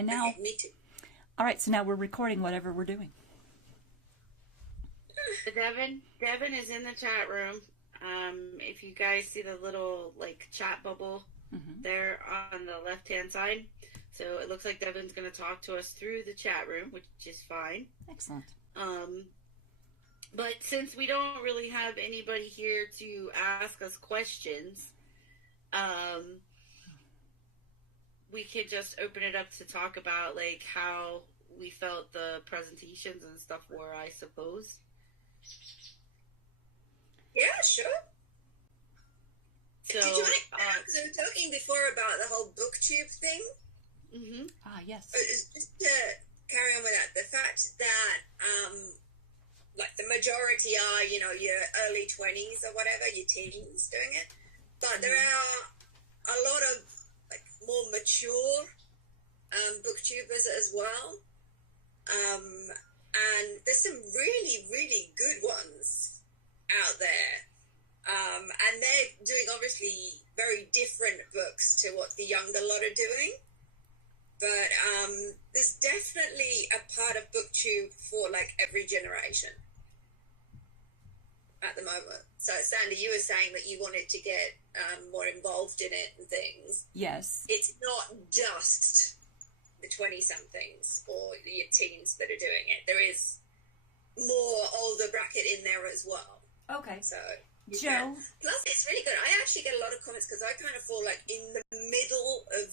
And now, Okay, me too. all right, so now we're recording whatever we're doing. Devin is in the chat room. If you guys see the little chat bubble there on the left hand side, so it looks like Devin's going to talk to us through the chat room, which is fine. Excellent. But since we don't really have anybody here to ask us questions, we could just open it up to talk about how we felt the presentations and stuff were, I suppose. Yeah, sure. So, did you want to, because we were talking before about the whole booktube thing. Mm-hmm. Yes. Just to carry on with that, the fact that, the majority are, your early 20s or whatever, your teens doing it. But there are a lot of, more mature booktubers as well. And there's some really, really good ones out there. And they're doing obviously very different books to what the younger lot are doing. But there's definitely a part of booktube for every generation at the moment. So Sandy, you were saying that you wanted to get more involved in it and things. Yes. It's not just the 20-somethings or your teens that are doing it. There is more older bracket in there as well. Okay. So Joe. Plus, it's really good. I actually get a lot of comments because I kind of fall in the middle of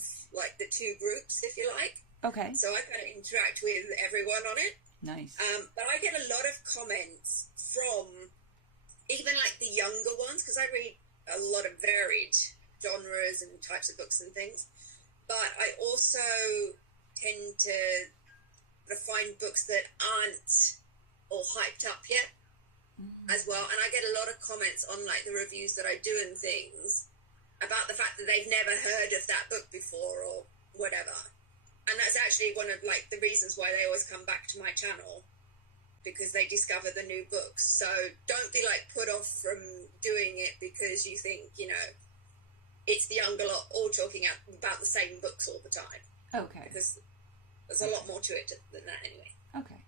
the two groups, if you like. Okay. So I kind of interact with everyone on it. Nice. But I get a lot of comments from even the younger ones, because I read a lot of varied genres and types of books and things. But I also tend to find books that aren't all hyped up yet as well. And I get a lot of comments on the reviews that I do and things about the fact that they've never heard of that book before or whatever. And that's actually one of the reasons why they always come back to my channel, because they discover the new books. So don't be put off from doing it because you think, it's the younger lot all talking about the same books all the time. Okay. Because there's a lot more to it than that anyway. Okay.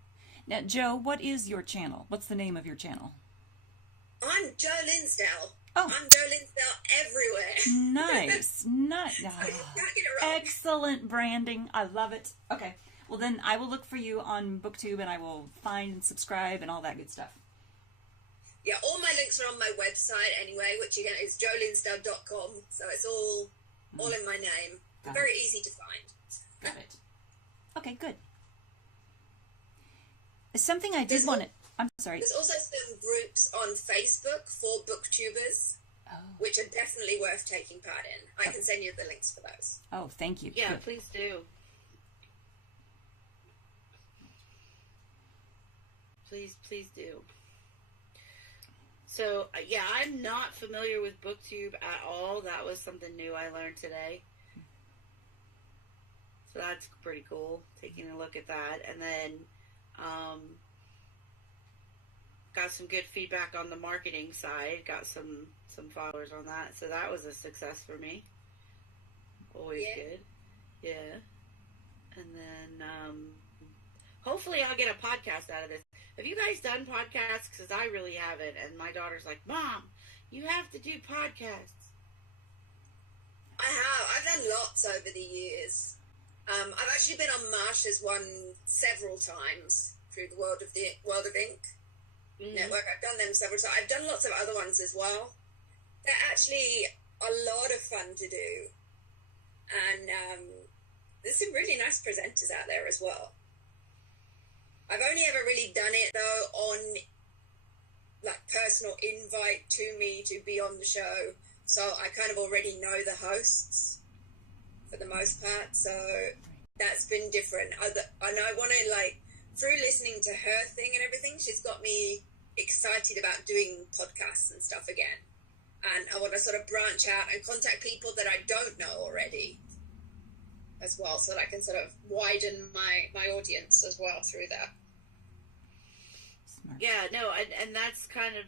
Now, Joe, what is your channel? What's the name of your channel? I'm Joe Linsdale. Oh. I'm Joe Linsdale everywhere. Nice. Nice. So you can't get it wrong. Excellent branding. I love it. Okay. Well, then I will look for you on BookTube, and I will find and subscribe and all that good stuff. Yeah, all my links are on my website anyway, which again is joelinsdale.com. So it's all in my name. Very easy to find. Got it. Okay, good. Something I did want to... I'm sorry. There's also some groups on Facebook for booktubers, which are definitely worth taking part in. I can send you the links for those. Oh, thank you. Yeah, good. please do. Please do. So, yeah, I'm not familiar with BookTube at all. That was something new I learned today. So that's pretty cool, taking a look at that. And then got some good feedback on the marketing side. Got some followers on that. So that was a success for me. Always good. Yeah. And then hopefully I'll get a podcast out of this. Have you guys done podcasts? Because I really haven't. And my daughter's like, Mom, you have to do podcasts. I have. I've done lots over the years. I've actually been on Marsha's one several times through the World of Ink network. I've done them several times. I've done lots of other ones as well. They're actually a lot of fun to do. And there's some really nice presenters out there as well. I've only ever really done it, though, on, personal invite to me to be on the show. So I kind of already know the hosts for the most part. So that's been different. And I want to, through listening to her thing and everything, she's got me excited about doing podcasts and stuff again. And I want to sort of branch out and contact people that I don't know already as well, so that I can sort of widen my audience as well through that. Smart. Yeah, no, and that's kind of,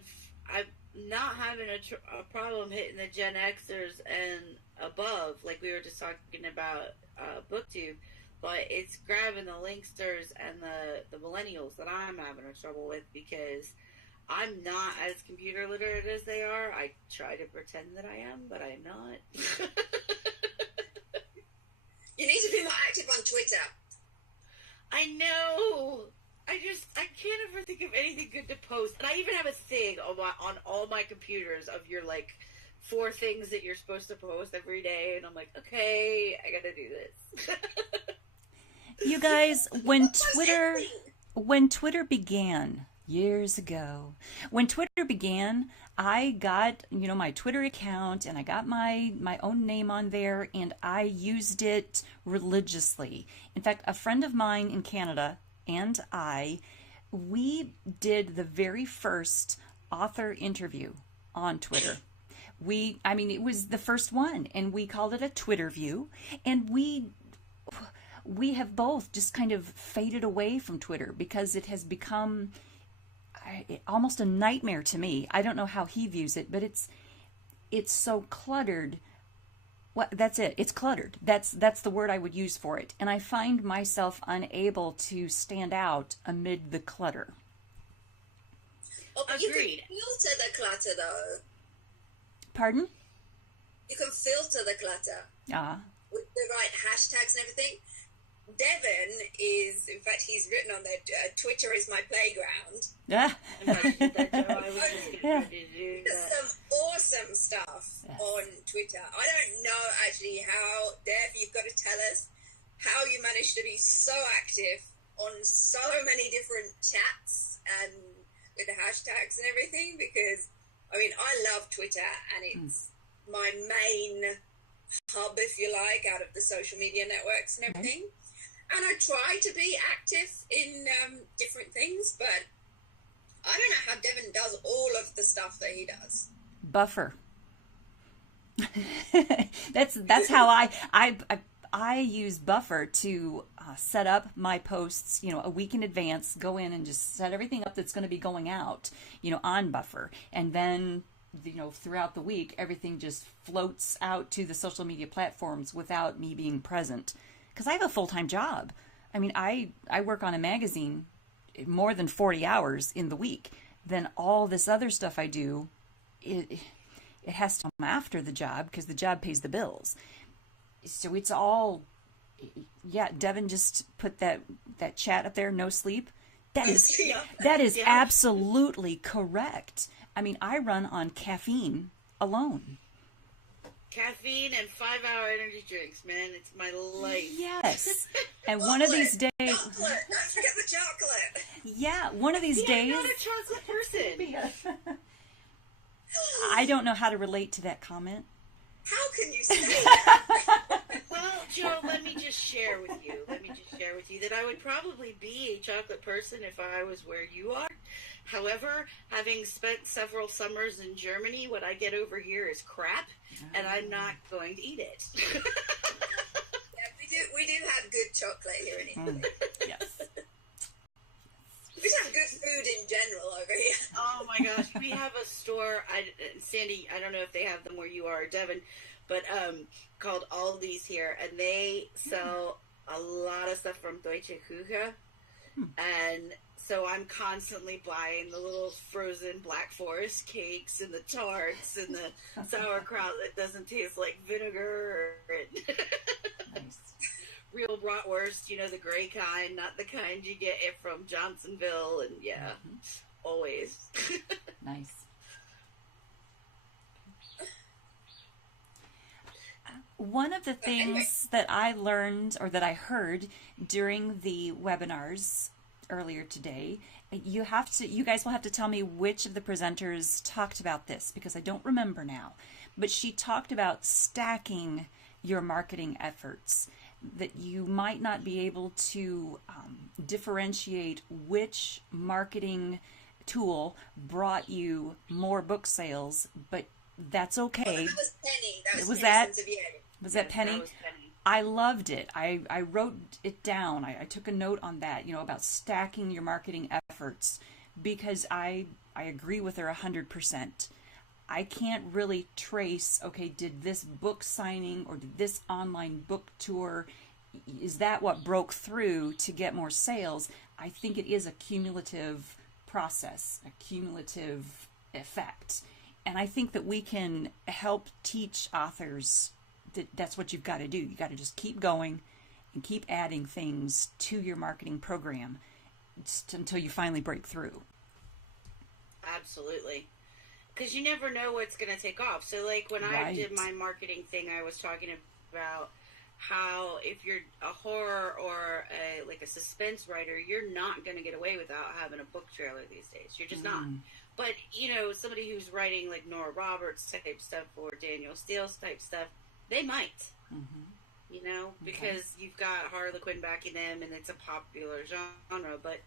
I'm not having a problem hitting the Gen Xers and above, like we were just talking about BookTube. but it's grabbing the linksters and the millennials that I'm having trouble with, because I'm not as computer literate as they are. I try to pretend that I am, but I'm not. You need to be more active on Twitter. I know. I can't ever think of anything good to post. And I even have a thing on all my computers of your, like, 4 things that you're supposed to post every day. And I'm like, okay, I gotta do this. You guys, when Twitter began years ago, when Twitter began, I got, my Twitter account, and I got my own name on there, and I used it religiously. In fact, a friend of mine in Canada and we did the very first author interview on Twitter. It was the first one, and we called it a Twitter view, and we have both just kind of faded away from Twitter because it has become almost a nightmare to me. I don't know how he views it, but it's so cluttered. That's it. It's cluttered. That's the word I would use for it. And I find myself unable to stand out amid the clutter. Oh, but Agreed. You can filter the clutter, though. Pardon? You can filter the clutter with the right hashtags and everything. Devin is, in fact, he's written on there, Twitter is my playground. Yeah. There's some awesome stuff on Twitter. I don't know actually how, Dev, you've got to tell us how you managed to be so active on so many different chats and with the hashtags and everything, because, I love Twitter, and it's my main hub, if you like, out of the social media networks and everything. And I try to be active in different things, but I don't know how Devin does all of the stuff that he does. Buffer. that's how I use Buffer to set up my posts, a week in advance, go in and just set everything up that's going to be going out, on Buffer. And then, throughout the week, everything just floats out to the social media platforms without me being present. Because I have a full-time job. I work on a magazine more than 40 hours in the week. Then all this other stuff I do, it has to come after the job because the job pays the bills. So it's all, Devin just put that chat up there, no sleep. That is absolutely correct. I run on caffeine alone. Caffeine and 5-hour energy drinks, man. It's my life. Yes. And one of these days... Chocolate! Don't forget the chocolate! Yeah, one of these days... I'm not a chocolate person. I don't know how to relate to that comment. How can you say that? Well, Joe, let me just share with you that I would probably be a chocolate person if I was where you are. However, having spent several summers in Germany, what I get over here is crap, and I'm not going to eat it. Yeah, we do have good chocolate here in Italy. Yes. We just have good food in general over here. Oh my gosh, we have a store, Sandy, I don't know if they have them where you are, Devin, but called Aldi's here, and they sell a lot of stuff from Deutsche Küche, and so I'm constantly buying the little frozen Black Forest cakes and the tarts and the sauerkraut that doesn't taste like vinegar. Nice. Real bratwurst, the gray kind, not the kind you get it from Johnsonville, and always. Nice. One of the things that I learned, or that I heard during the webinars earlier today, you guys will have to tell me which of the presenters talked about this, because I don't remember now, but she talked about stacking your marketing efforts, that you might not be able to differentiate which marketing tool brought you more book sales, but that's okay. Well, that was Penny. Was that Penny? That was Penny. I loved it. I wrote it down. I took a note on that, about stacking your marketing efforts, because I agree with her 100%. I can't really trace, okay, did this book signing or did this online book tour is that what broke through to get more sales? I think it is a cumulative process, a cumulative effect. And I think that we can help teach authors that that's what you've got to do. You got to just keep going and keep adding things to your marketing program until you finally break through. Absolutely. Because you never know what's going to take off. So, like, when I did my marketing thing, I was talking about how if you're a horror or like a suspense writer, you're not going to get away without having a book trailer these days. You're just not. But, you know, somebody who's writing like Nora Roberts type stuff or Daniel Steele's type stuff, they might. You know, because you've got Harlequin backing them and it's a popular genre. But,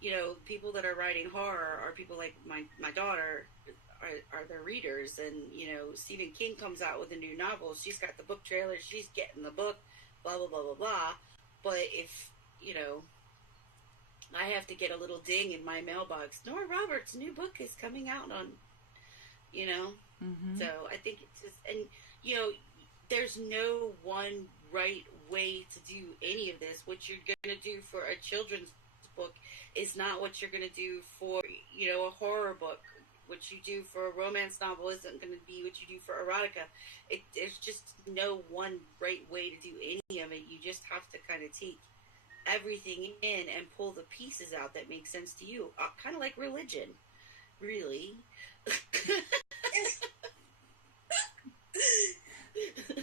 you know, people that are writing horror are people like my daughter are their readers. And, you know, Stephen King comes out with a new novel. She's got the book trailer. She's getting the book, blah, blah, blah, blah, blah. But if, you know, I have to get a little ding in my mailbox, Nora Roberts' new book is coming out on, you know. So I think it's just, and, you know, there's no one right way to do any of this. What you're going to do for a children's book is not what you're going to do for, you know, a horror book. What you do for a romance novel isn't going to be what you do for erotica. There's just no one right way to do any of it. You just have to kind of take everything in and pull the pieces out that make sense to you. Kind of like religion, really.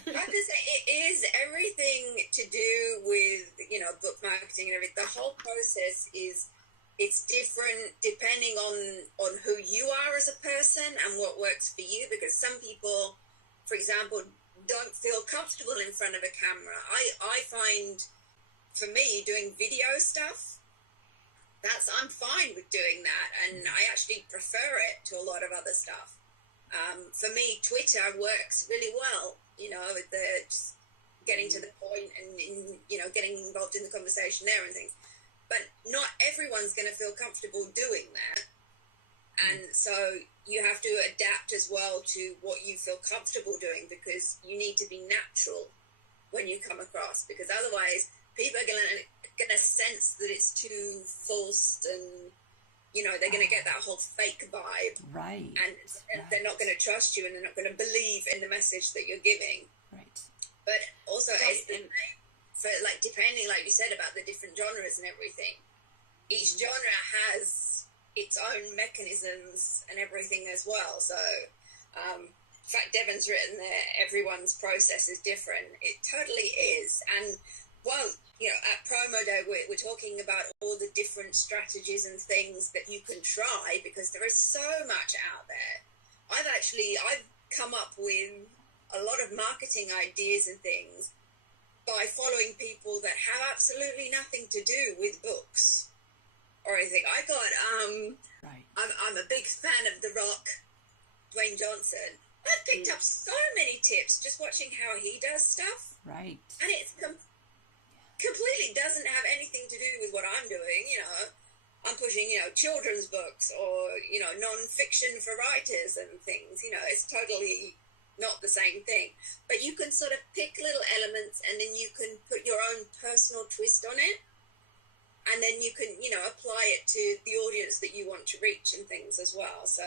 I have to say, it is everything to do with, you know, book marketing and everything. The whole process is, it's different depending on who you are as a person and what works for you, because some people, for example, don't feel comfortable in front of a camera. I find, for me, doing video stuff, I'm fine with doing that, and I actually prefer it to a lot of other stuff. For me, Twitter works really well, you know, with just getting to the point and, you know, getting involved in the conversation there and things. But not everyone's going to feel comfortable doing that. And so you have to adapt as well to what you feel comfortable doing, because you need to be natural when you come across, because otherwise people are going to sense that it's too forced, and, you know, they're going to get that whole fake vibe. Right. And they're not going to trust you, and they're not going to believe in the message that you're giving. Right. But also, it's the same for, like, depending, like you said, about the different genres and everything. Each genre has its own mechanisms and everything as well. So, in fact, Devon's written there, everyone's process is different. It totally is. And, well, you know, at Promo Day, we're talking about all the different strategies and things that you can try, because there is so much out there. I've come up with a lot of marketing ideas and things by following people that have absolutely nothing to do with books or anything. I'm a big fan of The Rock, Dwayne Johnson. I've picked up so many tips just watching how he does stuff. Right. And it's completely doesn't have anything to do with what I'm doing. You know, I'm pushing, you know, children's books or, you know, non-fiction for writers and things. You know, it's totally not the same thing. But you can sort of pick little elements, and then you can put your own personal twist on it. And then you can, you know, apply it to the audience that you want to reach and things as well. So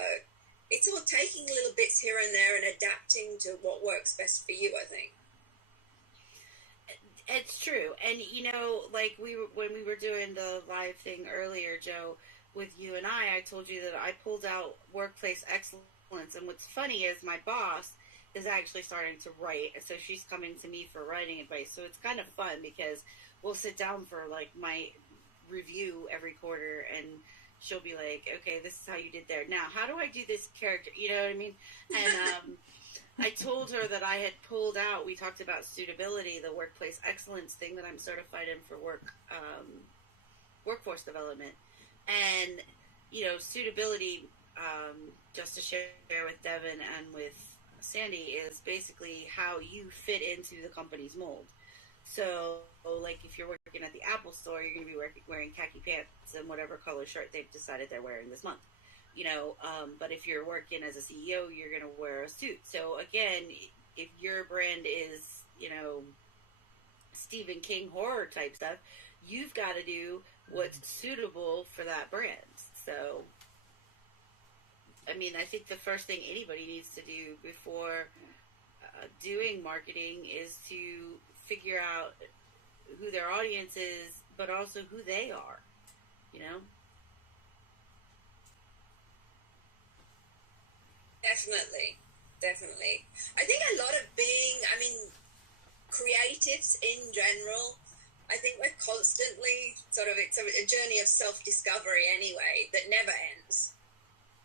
it's all taking little bits here and there and adapting to what works best for you, I think. It's true. And, you know, like when we were doing the live thing earlier, Joe, with you and I told you that I pulled out workplace excellence. And what's funny is my boss is actually starting to write. So she's coming to me for writing advice. So it's kind of fun, because we'll sit down for, like, my review every quarter, and she'll be like, okay, this is how you did there. Now, how do I do this character? You know what I mean? And I told her that I had pulled out, we talked about suitability, the workplace excellence thing that I'm certified in for workforce development. And, you know, suitability, just to share with Devin and with Sandy, is basically how you fit into the company's mold. So, like, if you're working at the Apple store, you're going to be wearing khaki pants and whatever color shirt they've decided they're wearing this month. You know, but if you're working as a CEO, you're going to wear a suit. So, again, if your brand is, you know, Stephen King horror type stuff. You've got to do what's suitable for that brand. So, I mean, I think the first thing anybody needs to do before doing marketing is to figure out who their audience is, but also who they are, you know? Definitely. Definitely. I think a lot of creatives in general, I think we're constantly it's a journey of self-discovery anyway that never ends.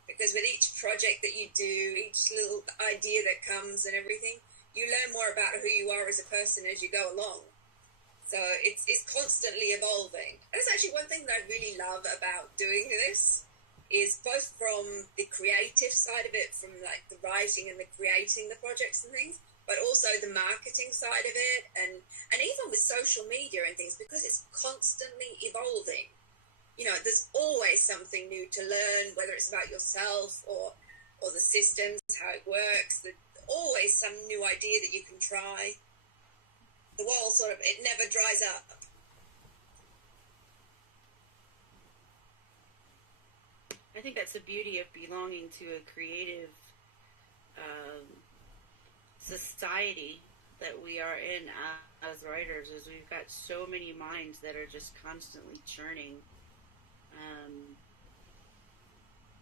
Because with each project that you do, each little idea that comes and everything, you learn more about who you are as a person as you go along. So it's constantly evolving. And it's actually one thing that I really love about doing this is both from the creative side of it, from like the writing and the creating the projects and things, but also the marketing side of it, and even with social media and things, because it's constantly evolving. You know, there's always something new to learn, whether it's about yourself or the systems, how it works. There's always some new idea that you can try. The well it never dries up. I think that's the beauty of belonging to a creative society that we are in as writers, is we've got so many minds that are just constantly churning.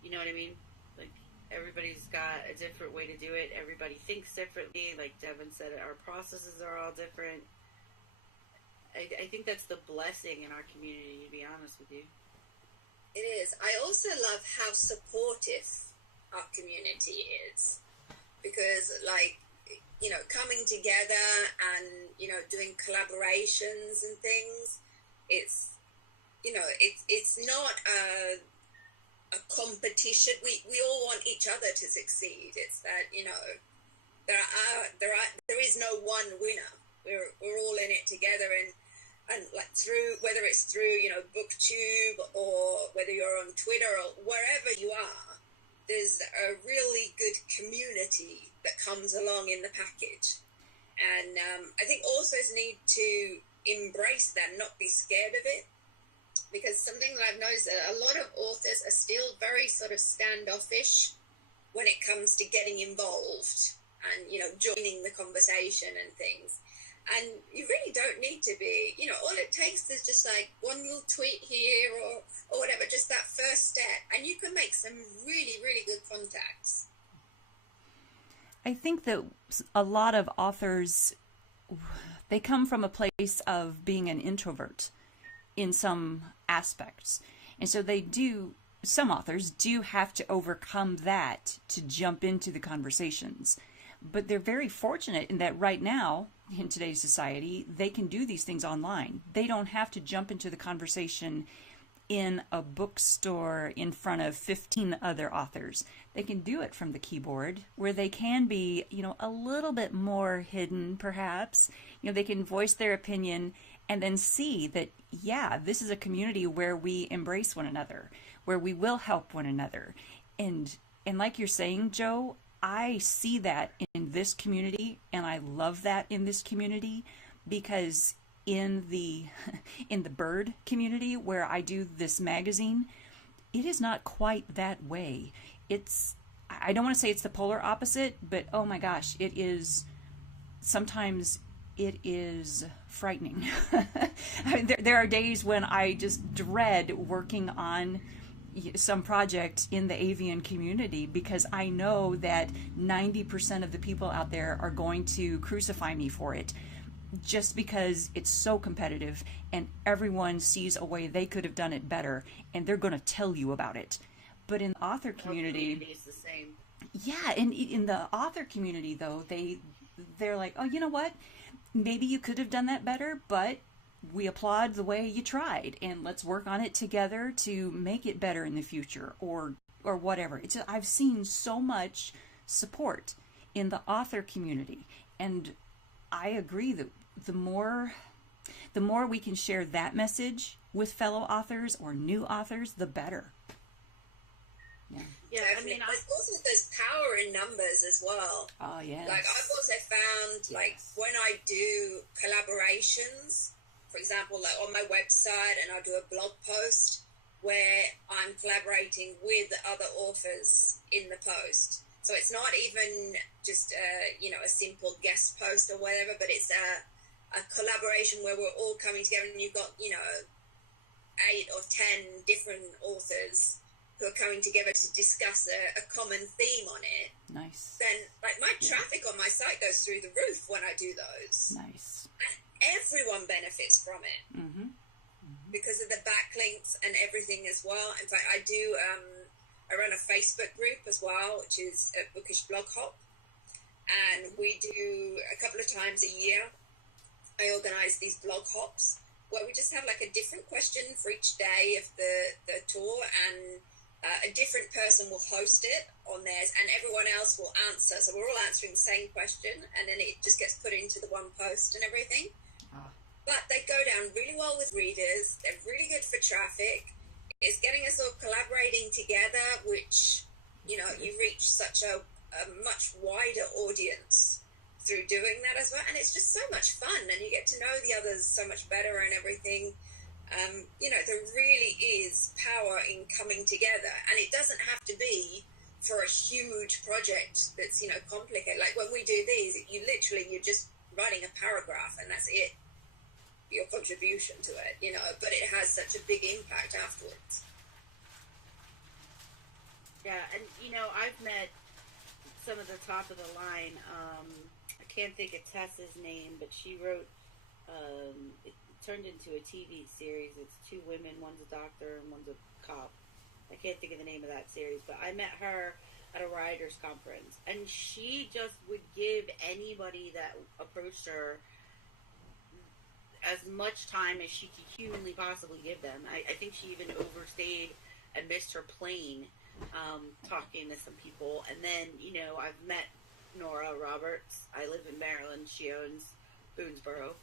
You know what I mean? Like, everybody's got a different way to do it. Everybody thinks differently. Like Devin said, our processes are all different. I think that's the blessing in our community, to be honest with you. It is. I also love how supportive our community is, because, like, you know, coming together and, you know, doing collaborations and things, it's, you know, it's not a competition. We all want each other to succeed. It's that, you know, there is no one winner. We're all in it together, and like through, whether it's through, you know, BookTube, or whether you're on Twitter or wherever you are, there's a really good community that comes along in the package. And I think authors need to embrace that, not be scared of it, because something that I've noticed, that a lot of authors are still very sort of standoffish when it comes to getting involved and, you know, joining the conversation and things. And you really don't need to be, you know, all it takes is just like one little tweet here or whatever, just that first step, and you can make some really, really good contacts. I think that a lot of authors, they come from a place of being an introvert in some aspects. And so some authors do have to overcome that to jump into the conversations. But they're very fortunate in that right now, in today's society, they can do these things online. They don't have to jump into the conversation in a bookstore in front of 15 other authors. They can do it from the keyboard, where they can be, you know, a little bit more hidden, perhaps. You know, they can voice their opinion and then see that, yeah, this is a community where we embrace one another, where we will help one another. And like you're saying, Joe, I see that in this community, and I love that in this community, because in the bird community where I do this magazine, it is not quite that way. I don't want to say it's the polar opposite, but oh my gosh, it is. Sometimes it is frightening. I mean, there are days when I just dread working on some project in the avian community, because I know that 90% of the people out there are going to crucify me for it, just because it's so competitive and everyone sees a way they could have done it better, and they're going to tell you about it. But in the author community, it's the same. Yeah, in the author community though, they're like, oh, you know what? Maybe you could have done that better, but we applaud the way you tried, and let's work on it together to make it better in the future, or whatever. I've seen so much support in the author community, and I agree that the more we can share that message with fellow authors or new authors, the better. Yeah. Yeah, I Definitely. mean, There's also there's power in numbers as well. Oh, yes. Like I've also found, like Yes. when I do collaborations, for example, like on my website, and I'll do a blog post where I'm collaborating with other authors in the post. So it's not even just a simple guest post or whatever, but it's a collaboration where we're all coming together, and you've got 8 or 10 different authors who are coming together to discuss a common theme on it. Nice. Then like my traffic on my site goes through the roof when I do those. Nice. And everyone benefits from it Mm-hmm. because of the backlinks and everything as well. In fact, I run a Facebook group as well, which is a Bookish Blog Hop, and we do a couple of times a year. I organise these blog hops where we just have like a different question for each day of the tour, and a different person will host it on theirs, and everyone else will answer. So we're all answering the same question, and then it just gets put into the one post and everything. Ah. But they go down really well with readers. They're really good for traffic. It's getting us all collaborating together, which, you reach such a much wider audience through doing that as well. And it's just so much fun, and you get to know the others so much better and everything. There really is power in coming together, and it doesn't have to be for a huge project that's, complicated. Like when we do these, you're just writing a paragraph and that's it, your contribution to it, but it has such a big impact afterwards. yeah, and I've met some of the top of the line. I can't think of Tessa's name, but she wrote. It turned into a TV series. It's 2 women. One's a doctor and one's a cop. I can't think of the name of that series, but I met her at a writers conference, and she just would give anybody that approached her as much time as she could humanly possibly give them. I think she even overstayed and missed her plane talking to some people. And then, I've met Nora Roberts. I live in Maryland. She owns Boonesboro,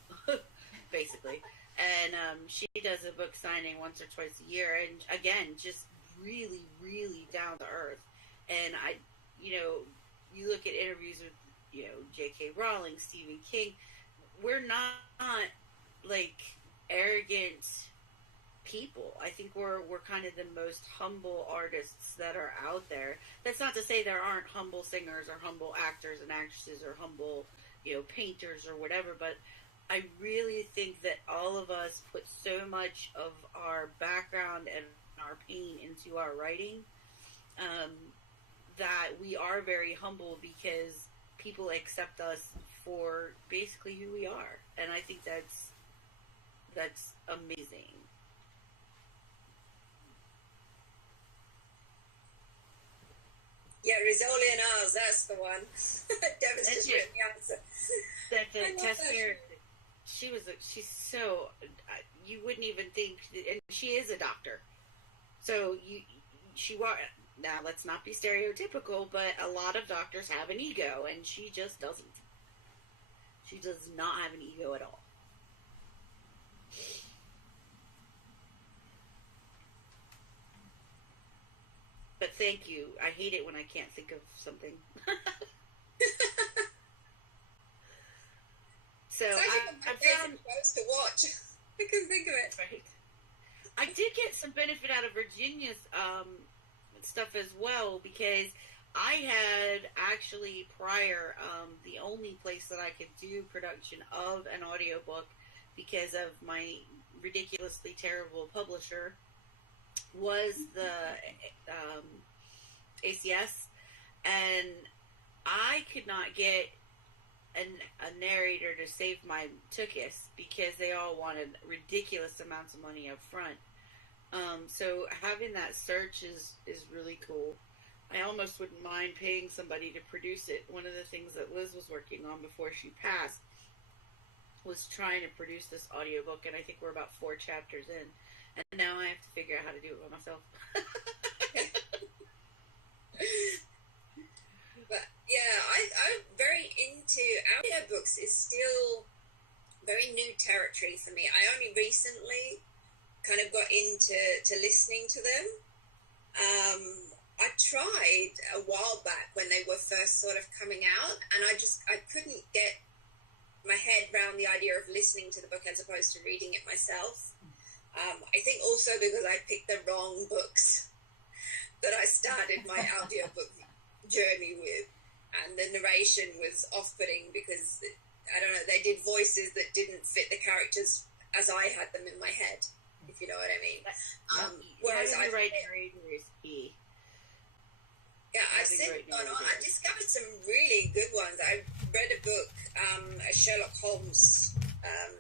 basically. And she does a book signing once or twice a year. And again, just really, really down to earth. And you look at interviews with, J.K. Rowling, Stephen King. We're not like arrogant people. I think we're kind of the most humble artists that are out there. That's not to say there aren't humble singers or humble actors and actresses or humble, painters or whatever, but I really think that all of us put so much of our background and our pain into our writing, that we are very humble because people accept us for basically who we are. And I think that's amazing. Yeah, Rizzoli and ours, that's the one. Devin's just written the answer. That Tessa, she's so, you wouldn't even think, and she is a doctor. So now let's not be stereotypical, but a lot of doctors have an ego, and she just doesn't. She does not have an ego at all. But thank you. I hate it when I can't think of something. So I've found shows to watch. I can think of it. Right. I did get some benefit out of Virginia's stuff as well, because I had actually prior, the only place that I could do production of an audiobook because of my ridiculously terrible publisher was the ACS, and I could not get a narrator to save my tuchus because they all wanted ridiculous amounts of money up front. So having that search is really cool. I almost wouldn't mind paying somebody to produce it. One of the things that Liz was working on before she passed was trying to produce this audiobook, and I think we're about 4 chapters in. And now I have to figure out how to do it by myself. But yeah, I'm very into audiobooks. Is still very new territory for me. I only recently kind of got into listening to them. I tried a while back when they were first sort of coming out, and I couldn't get my head around the idea of listening to the book as opposed to reading it myself. I think also because I picked the wrong books that I started my audiobook journey with, and the narration was off-putting because, I don't know, they did voices that didn't fit the characters as I had them in my head, if you know what I mean. Whereas I right narrator is key. Yeah, I discovered some really good ones. I read a book, a Sherlock Holmes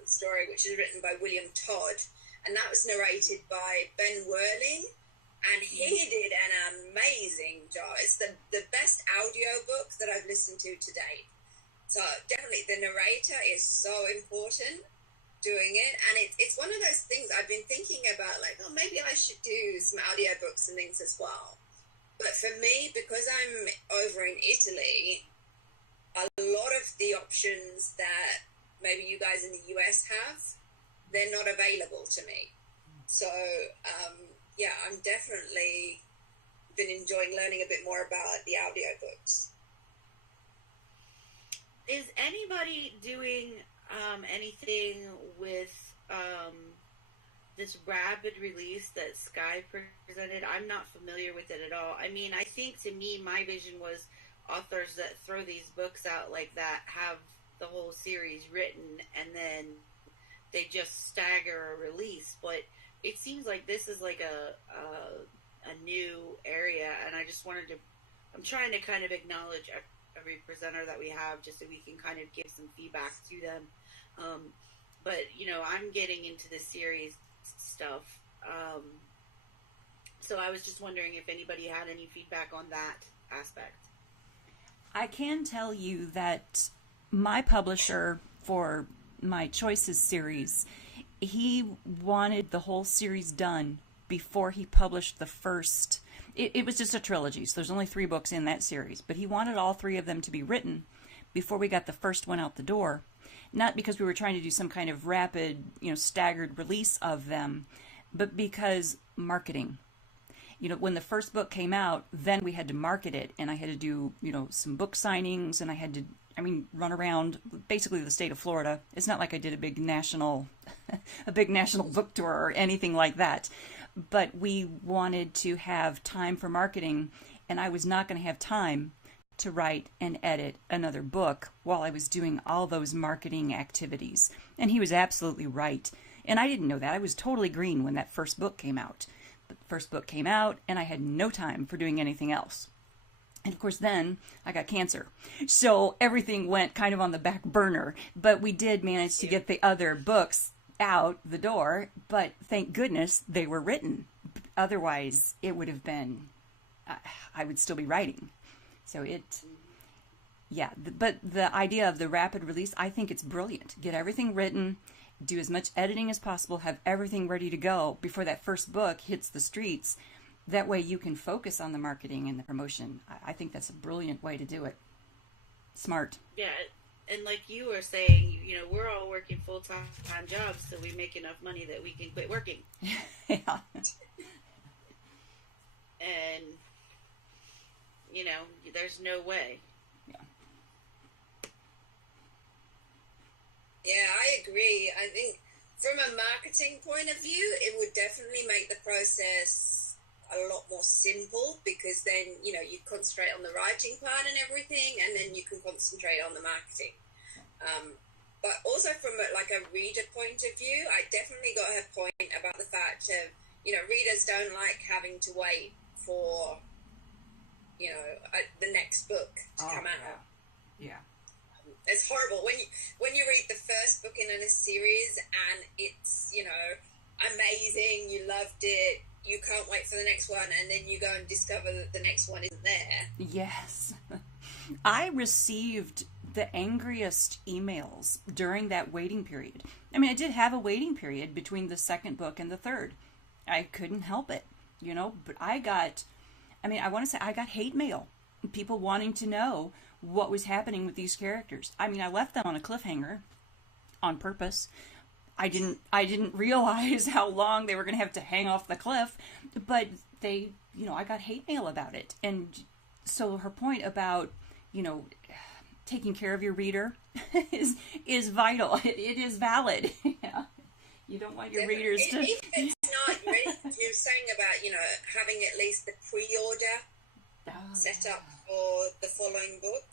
story, which is written by William Todd, and that was narrated by Ben Worling, and he did an amazing job. It's the best audiobook that I've listened to date. So definitely the narrator is so important doing it, and it's one of those things I've been thinking about, like, oh, maybe I should do some audiobooks and things as well. But for me, because I'm over in Italy, a lot of the options that maybe you guys in the US have, they're not available to me. So, yeah, I'm definitely been enjoying learning a bit more about the audiobooks. Is anybody doing anything with this rapid release that Sky presented? I'm not familiar with it at all. I mean, I think to me, my vision was authors that throw these books out like that have the whole series written and then they just stagger a release. But it seems like this is like a new area, and I just wanted to, I'm trying to kind of acknowledge every presenter that we have just so we can kind of give some feedback to them. But, you know, I'm getting into the series stuff. So I was just wondering if anybody had any feedback on that aspect. I can tell you that my publisher for my Choices series, he wanted the whole series done before he published the first. It was just a trilogy, so there's only 3 books in that series, but he wanted all 3 of them to be written before we got the first one out the door. Not because we were trying to do some kind of rapid, staggered release of them, but because marketing. When the first book came out, then we had to market it, and I had to do, some book signings, and I had to, run around basically the state of Florida. It's not like I did a big national book tour or anything like that. But we wanted to have time for marketing, and I was not going to have time to write and edit another book while I was doing all those marketing activities. And he was absolutely right. And I didn't know that. I was totally green when that first book came out. The first book came out, and I had no time for doing anything else. And of course, then I got cancer. So everything went kind of on the back burner. But we did manage to get the other books out the door. But thank goodness they were written. Otherwise, it would have been, I would still be writing. So but the idea of the rapid release, I think it's brilliant. Get everything written, do as much editing as possible, have everything ready to go before that first book hits the streets. That way you can focus on the marketing and the promotion. I think that's a brilliant way to do it. Smart. Yeah, and like you were saying, we're all working full-time jobs, so we make enough money that we can quit working. Yeah. And there's no way. Yeah, I agree. I think from a marketing point of view, it would definitely make the process a lot more simple, because then, you concentrate on the writing part and everything, and then you can concentrate on the marketing. But also from a reader point of view, I definitely got her point about the fact of, readers don't like having to wait for the next book to come out. Yeah. It's horrible when you read the first book in a series and it's, amazing, you loved it, you can't wait for the next one, and then you go and discover that the next one isn't there. Yes. I received the angriest emails during that waiting period. I did have a waiting period between the second book and the third. I couldn't help it, but I got hate mail. People wanting to know what was happening with these characters. I left them on a cliffhanger on purpose. I didn't realize how long they were going to have to hang off the cliff, but they, I got hate mail about it. And so her point about, you know, taking care of your reader is vital. It is valid. Yeah. You don't want your readers to. If it's not ready, you're saying about, having at least the pre-order set up for the following book.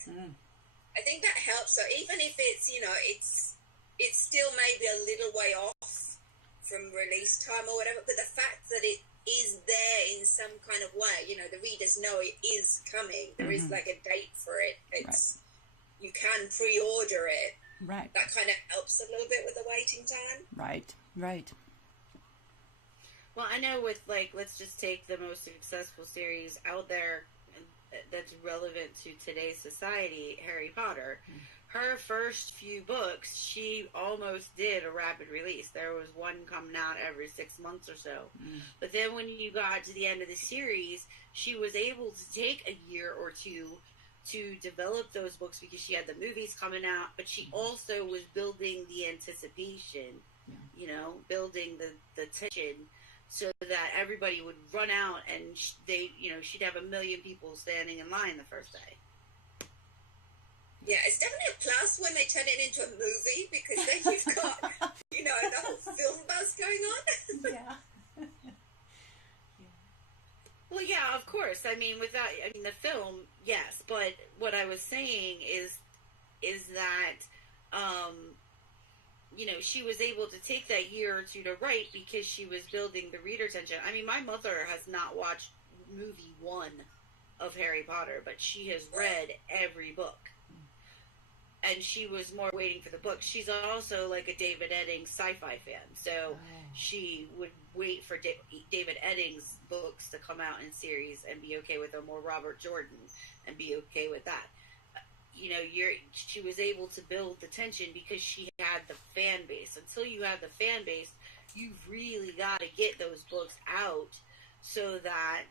I think that helps. So even if it's, it's still maybe a little way off from release time or whatever, but the fact that it is there in some kind of way, the readers know it is coming. There is like a date for it. It's you can pre-order it. Right. That kind of helps a little bit with the waiting time. Right. Right. Well, I know with, like, let's just take the most successful series out there that's relevant to today's society, Harry Potter. Her first few books, she almost did a rapid release. There was one coming out every 6 months or so. But then when you got to the end of the series, she was able to take a year or two to develop those books because she had the movies coming out, but she also was building the anticipation, building the tension, so that everybody would run out and she'd have 1 million people standing in line the first day. Yeah, it's definitely a plus when they turn it into a movie, because then you've got, the whole film buzz going on. Yeah. Well, yeah, of course. I mean, the film, yes, but what I was saying is that, she was able to take that year or two to write because she was building the reader tension. I mean, my mother has not watched movie 1 of Harry Potter, but she has read every book. And she was more waiting for the book. She's also like a David Eddings sci-fi fan, so she would wait for David Eddings books to come out in series and be okay with them, or Robert Jordan and be okay with that. She was able to build the tension because she had the fan base. Until you have the fan base, you've really got to get those books out so that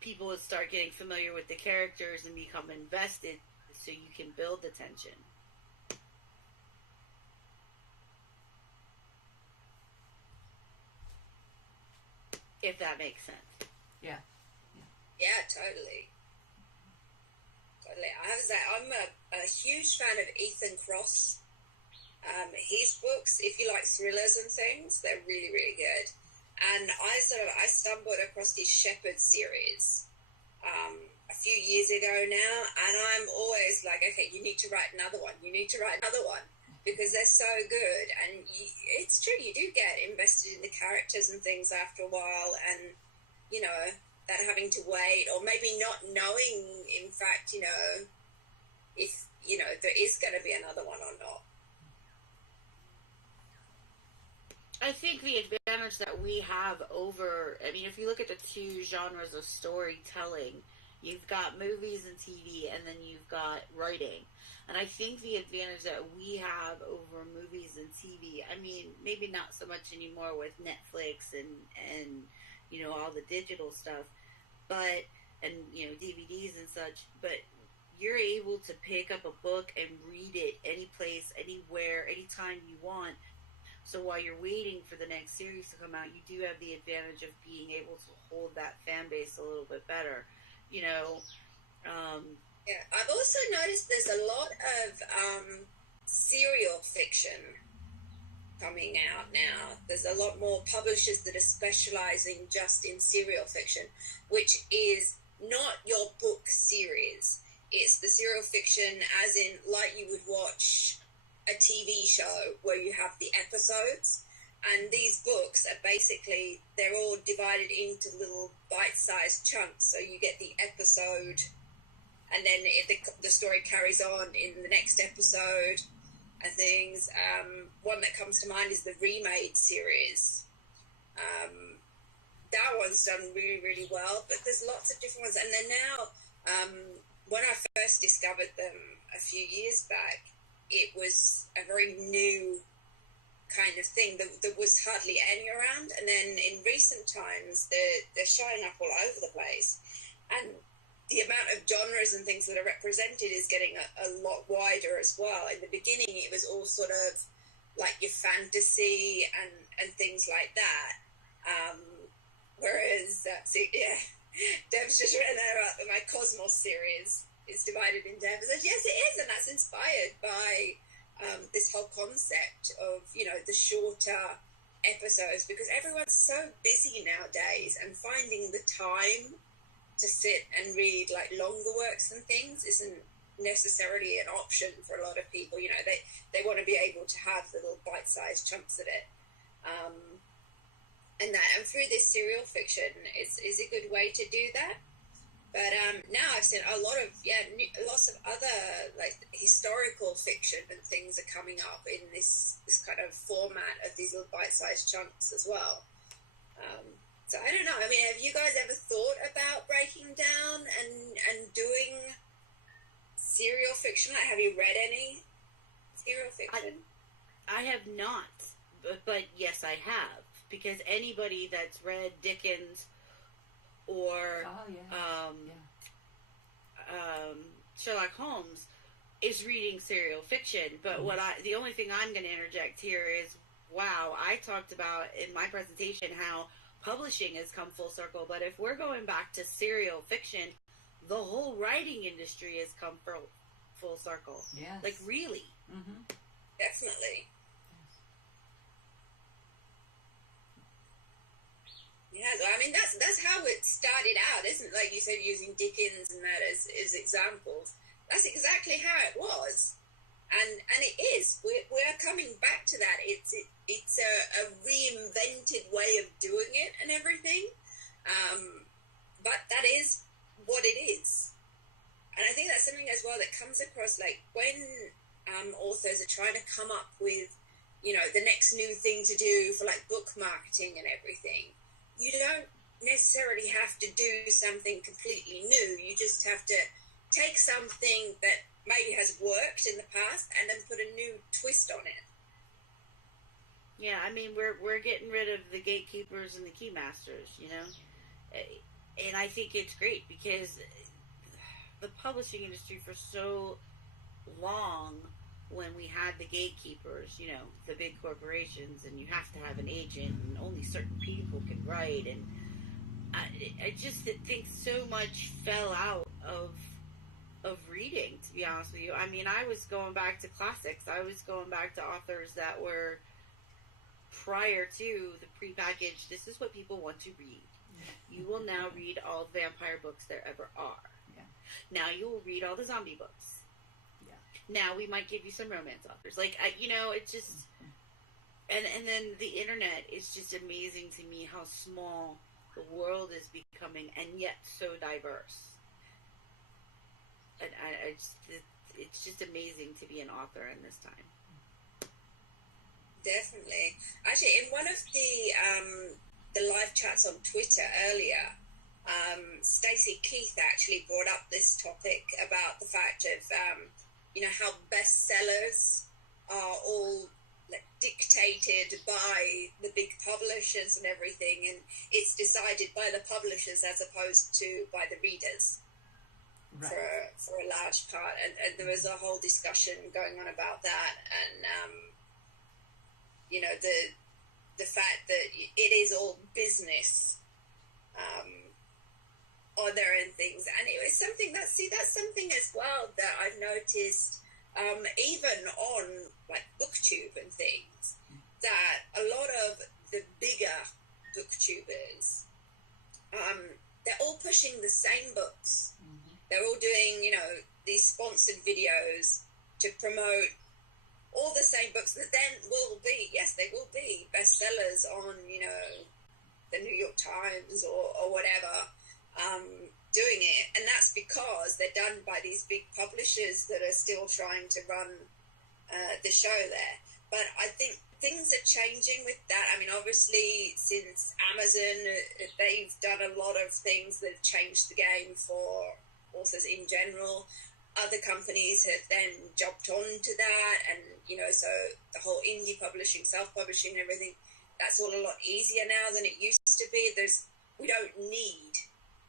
people would start getting familiar with the characters and become invested, so you can build the tension. If that makes sense. Yeah. Yeah, totally. I have to say, I'm a huge fan of Ethan Kross. His books, if you like thrillers and things, they're really, really good. And I stumbled across his Shepherd series a few years ago now, and I'm always like, okay, you need to write another one. You need to write another one, because they're so good. And it's true, you do get invested in the characters and things after a while, and that having to wait, or maybe not knowing, in fact, if there is going to be another one or not. I think the advantage that we have over, if you look at the two genres of storytelling, you've got movies and TV, and then you've got writing. And I think the advantage that we have over movies and TV, maybe not so much anymore with Netflix and all the digital stuff, but, and, DVDs and such, but you're able to pick up a book and read it any place, anywhere, anytime you want. So while you're waiting for the next series to come out, you do have the advantage of being able to hold that fan base a little bit better. Yeah, I've also noticed there's a lot of serial fiction coming out now. There's a lot more publishers that are specializing just in serial fiction, which is not your book series. It's the serial fiction as in, like you would watch a TV show where you have the episodes, and these books are basically, they're all divided into little bite-sized chunks, so you get the episode, and then the story carries on in the next episode and things. One that comes to mind is the Remade series. That one's done really, really well, but there's lots of different ones. And then now, when I first discovered them a few years back, it was a very new kind of thing. There was hardly any around, and then in recent times, they're showing up all over the place. And the amount of genres and things that are represented is getting a lot wider as well. In the beginning, it was all sort of like your fantasy and things like that. Whereas, Dev's just written about my Cosmos series is divided in Dev. Says, yes, it is, and that's inspired by this whole concept of, the shorter episodes, because everyone's so busy nowadays, and finding the time to sit and read like longer works and things isn't necessarily an option for a lot of people. They want to be able to have little bite-sized chunks of it. And through this serial fiction is a good way to do that. But now I've seen a lot of lots of other like historical fiction and things are coming up in this kind of format of these little bite-sized chunks as well. So I don't know. I mean, have you guys ever thought about breaking down and doing serial fiction? Like, have you read any serial fiction? I have not, but yes, I have. Because anybody that's read Dickens or Sherlock Holmes is reading serial fiction. But the only thing I'm going to interject here is, wow, I talked about in my presentation how publishing has come full circle. But if we're going back to serial fiction, the whole writing industry has come full circle. Yes. Like, really. Mm-hmm. Definitely. Yeah, I mean that's how it started out, isn't it? Like you said, using Dickens and that as examples. That's exactly how it was, and it is. We're coming back to that. It's a reinvented way of doing it and everything, but that is what it is. And I think that's something as well that comes across, like when authors are trying to come up with, the next new thing to do for like book marketing and everything. You don't necessarily have to do something completely new. You just have to take something that maybe has worked in the past and then put a new twist on it. Yeah, I mean, we're getting rid of the gatekeepers and the keymasters, and I think it's great because the publishing industry for so long, when we had the gatekeepers, the big corporations, and you have to have an agent, and only certain people can write, and I just think so much fell out of reading, to be honest with you. I mean, I was going back to classics. I was going back to authors that were prior to the prepackaged, this is what people want to read. You will now read all the vampire books there ever are. Yeah. Now you will read all the zombie books. Now we might give you some romance authors. Like, it's just, and then the internet is just amazing to me how small the world is becoming, and yet so diverse. And it's just amazing to be an author in this time. Definitely. Actually, in one of the live chats on Twitter earlier, Stacey Keith actually brought up this topic about the fact of how bestsellers are all like dictated by the big publishers and everything, and it's decided by the publishers as opposed to by the readers. Right. For a large part, and there was a whole discussion going on about that, and the fact that it is all business on their own things, and it was something that's something as well that I've noticed even on like BookTube and things, that a lot of the bigger booktubers they're all pushing the same books. Mm-hmm. They're all doing these sponsored videos to promote all the same books that then will be bestsellers on the New York Times or whatever, doing it, and that's because they're done by these big publishers that are still trying to run the show there. But I think things are changing with that. I mean, obviously, since Amazon, they've done a lot of things that have changed the game for authors in general. Other companies have then jumped onto that, and so the whole indie publishing, self-publishing, and everything, that's all a lot easier now than it used to be. We don't need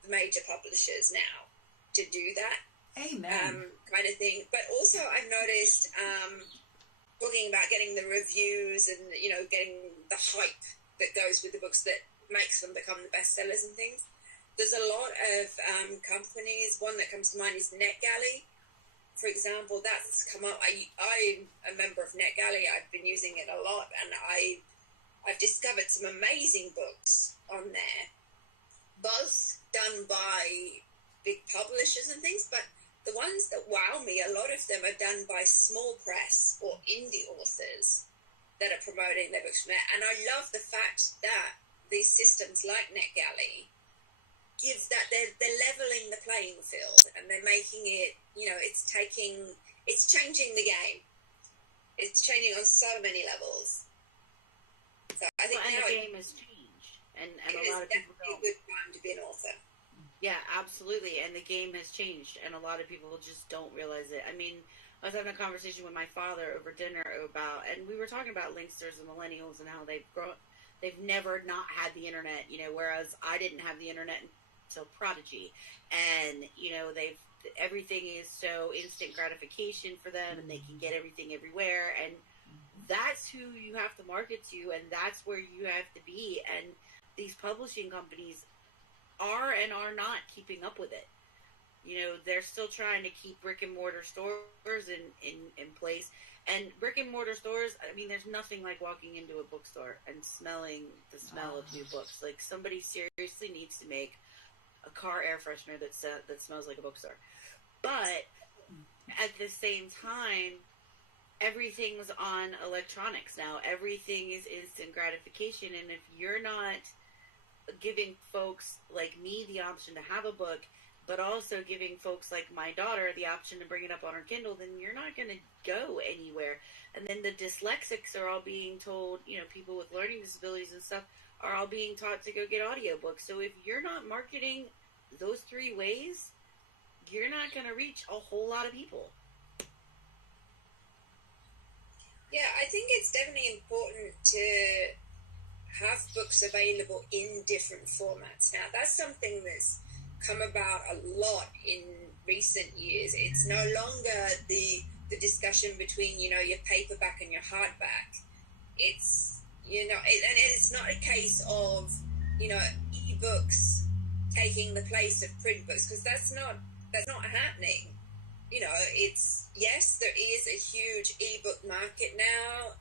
the major publishers now to do that. Amen. Kind of thing. But also, I've noticed talking about getting the reviews and getting the hype that goes with the books, that makes them become the bestsellers and things. There's a lot of companies. One that comes to mind is NetGalley, for example. That's come up. I'm a member of NetGalley. I've been using it a lot, and I've discovered some amazing books on there, both done by big publishers and things, but the ones that wow me, a lot of them are done by small press or indie authors that are promoting their books from there. And I love the fact that these systems like NetGalley give that they're leveling the playing field, and they're making it, it's changing the game. It's changing on so many levels. So I think and now the game has changed, and a lot of people don't. It's definitely a good time to be an author. Yeah, absolutely. And the game has changed, and a lot of people just don't realize it. I mean, I was having a conversation with my father over dinner about, and we were talking about Linksters and millennials and how they've grown. They've never not had the internet, whereas I didn't have the internet until Prodigy. And, everything is so instant gratification for them, and they can get everything everywhere. And that's who you have to market to, and that's where you have to be. And these publishing companies are and are not keeping up with it. They're still trying to keep brick and mortar stores in place. And brick and mortar stores, I mean, there's nothing like walking into a bookstore and smelling the smell of new books. Like, somebody seriously needs to make a car air freshener that smells like a bookstore. But at the same time, everything's on electronics now. Everything is instant gratification. And if you're not giving folks like me the option to have a book, but also giving folks like my daughter the option to bring it up on her Kindle, then you're not going to go anywhere. And then the dyslexics are all being told, people with learning disabilities and stuff are all being taught to go get audiobooks. So if you're not marketing those three ways, you're not going to reach a whole lot of people. Yeah, I think it's definitely important to have books available in different formats. Now, that's something that's come about a lot in recent years. It's no longer the discussion between, your paperback and your hardback. It's, and it's not a case of, ebooks taking the place of print books, because that's not happening. It's, yes, there is a huge ebook market now.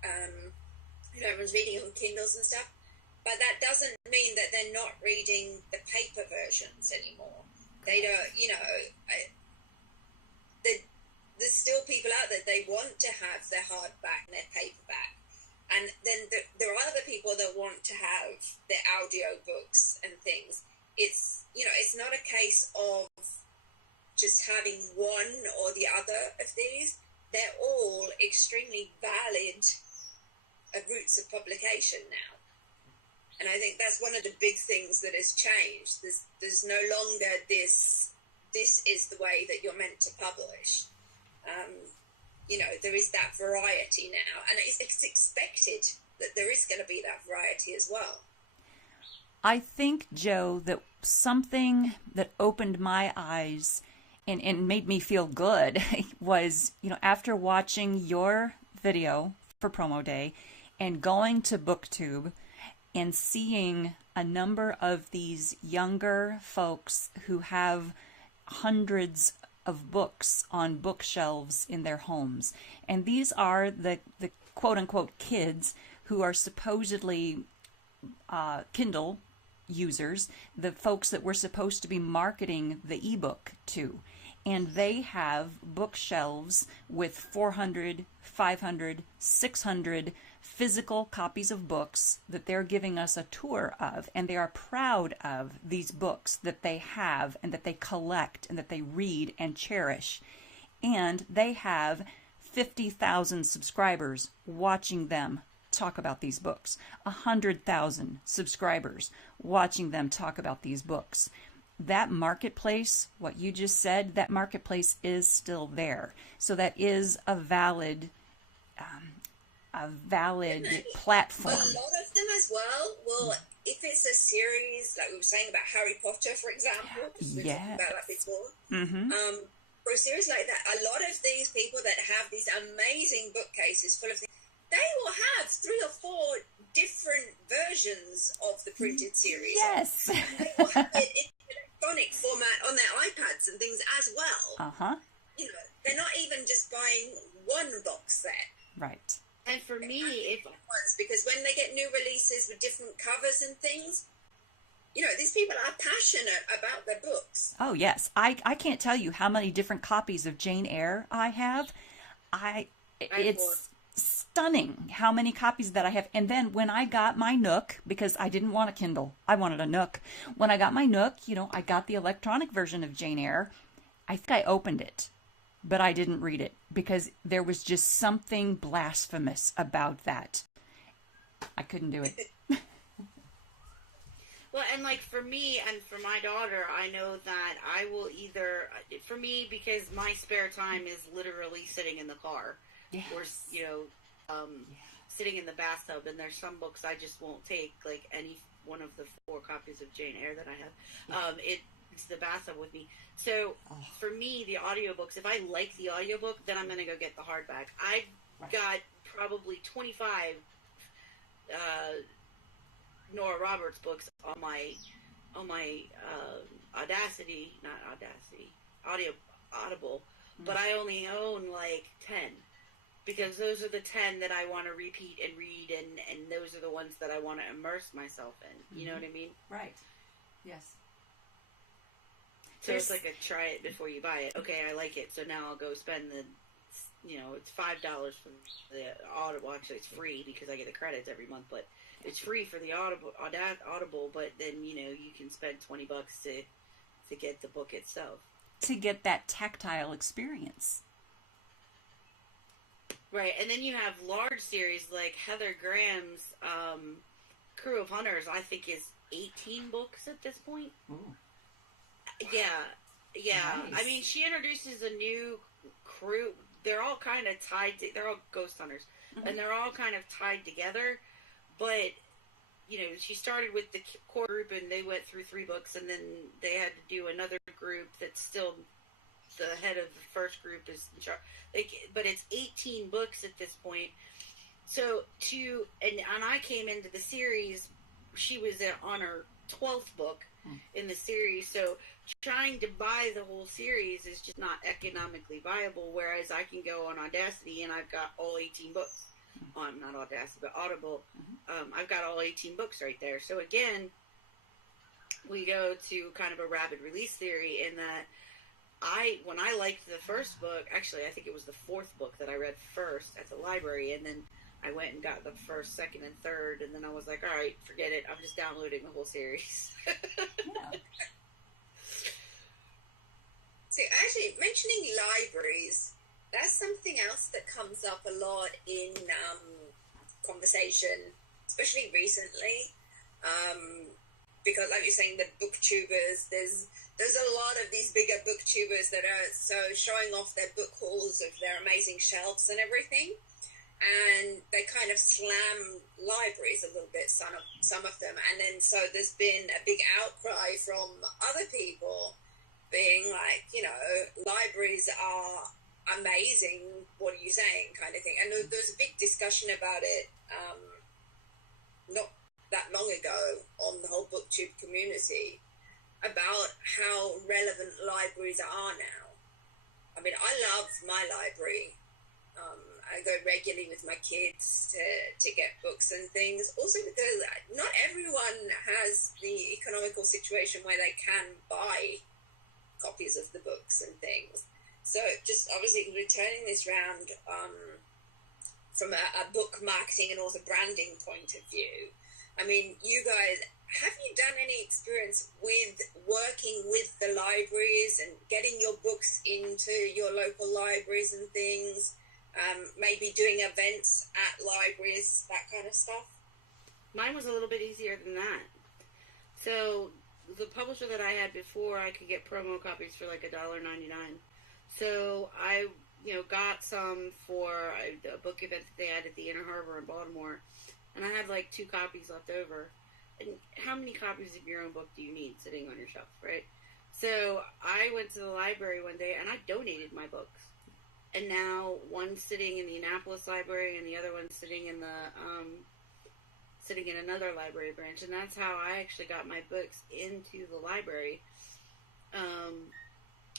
Everyone's reading on Kindles and stuff. But that doesn't mean that they're not reading the paper versions anymore. They don't, there's still people out there, they want to have their hardback and their paperback. And then there are other people that want to have their audio books and things. It's, it's not a case of just having one or the other of these. They're all extremely valid routes of publication now. And I think that's one of the big things that has changed. There's no longer this is the way that you're meant to publish. There is that variety now. And it's expected that there is going to be that variety as well. I think, Joe, that something that opened my eyes and made me feel good was, after watching your video for Promo Day and going to BookTube and seeing a number of these younger folks who have hundreds of books on bookshelves in their homes. And these are the quote-unquote kids who are supposedly Kindle users, the folks that we're supposed to be marketing the ebook to. And they have bookshelves with 400, 500, 600 physical copies of books that they're giving us a tour of, and they are proud of these books that they have and that they collect and that they read and cherish. And they have 50,000 subscribers watching them talk about these books, 100,000 subscribers watching them talk about these books. That marketplace, what you just said, that marketplace is still there. So that is a valid platform. A lot of them as well. Well, if it's a series, like we were saying about Harry Potter, for example, we talked about that before. Mm-hmm. For a series like that, a lot of these people that have these amazing bookcases full of things, they will have 3 or 4 different versions of the printed series. Yes. And they will have it in electronic format on their iPads and things as well. Uh-huh. You know, they're not even just buying one box set. Right. And for me, if because when they get new releases with different covers and things, you know, these people are passionate about their books. Oh, yes. I can't tell you how many different copies of Jane Eyre I have. It's stunning how many copies that I have. And then when I got my Nook, because I didn't want a Kindle, I wanted a Nook. When I got my Nook, you know, I got the electronic version of Jane Eyre. I think I opened it, but I didn't read it because there was just something blasphemous about that. I couldn't do it. Well, and like for me and for my daughter, I know that I will either, for me, because my spare time is literally sitting in the car, Yes. or, you know, sitting in the bathtub, and there's some books I just won't take, like any one of the 4 copies of Jane Eyre that I have. It's the bathtub with me. So for me, the audiobooks, if I like the audiobook, then I'm going to go get the hardback. I've got probably 25 Nora Roberts books on my Audible, but I only own like 10 because those are the 10 that I want to repeat and read, and those are the ones that I want to immerse myself in. You know what I mean? Right. Yes. So it's like a try it before you buy it. Okay, I like it, so now I'll go spend it's $5 for the Audible. Actually, it's free because I get the credits every month, but it's free for the Audible. But then you can spend $20 to get the book itself. To get that tactile experience. Right, and then you have large series like Heather Graham's Crew of Hunters. I think is 18 books at this point. Ooh. Yeah. Nice. I mean, she introduces a new crew. They're all kind of tied. They're all ghost hunters, and they're all kind of tied together. But she started with the core group, and they went through 3 books, and then they had to do another group that's still the head of the first group is in charge. But it's 18 books at this point. So and I came into the series. She was on her 12th book in the series, so trying to buy the whole series is just not economically viable, whereas I can go on Audacity and I've got all 18 books not Audacity but Audible. I've got all 18 books right there. So again, we go to kind of a rapid release theory in that when I liked the first book, actually I think it was the 4th book that I read first at the library, and then I went and got the 1st, 2nd, and 3rd, and then I was like, all right, forget it. I'm just downloading the whole series. Yeah. So actually, mentioning libraries, that's something else that comes up a lot in conversation, especially recently. Because like you're saying, the booktubers, there's a lot of these bigger booktubers that are showing off their book hauls of their amazing shelves and everything. And they kind of slam libraries a little bit, some of them. And then so there's been a big outcry from other people being like, libraries are amazing, what are you saying, kind of thing. And there's a big discussion about it not that long ago on the whole booktube community about how relevant libraries are now. I mean, I love my library. I go regularly with my kids to get books and things. Also because not everyone has the economical situation where they can buy copies of the books and things. So just obviously returning this round from a book marketing and also branding point of view. I mean, you guys, have you done any experience with working with the libraries and getting your books into your local libraries and things? Maybe doing events at libraries, that kind of stuff? Mine was a little bit easier than that. So the publisher that I had before, I could get promo copies for like $1.99. So I, got some for a book event that they had at the Inner Harbor in Baltimore, and I had like 2 copies left over. And how many copies of your own book do you need sitting on your shelf, right? So I went to the library one day and I donated my books. and now one's sitting in the Annapolis library and the other one's sitting in another library branch, and that's how I actually got my books into the library,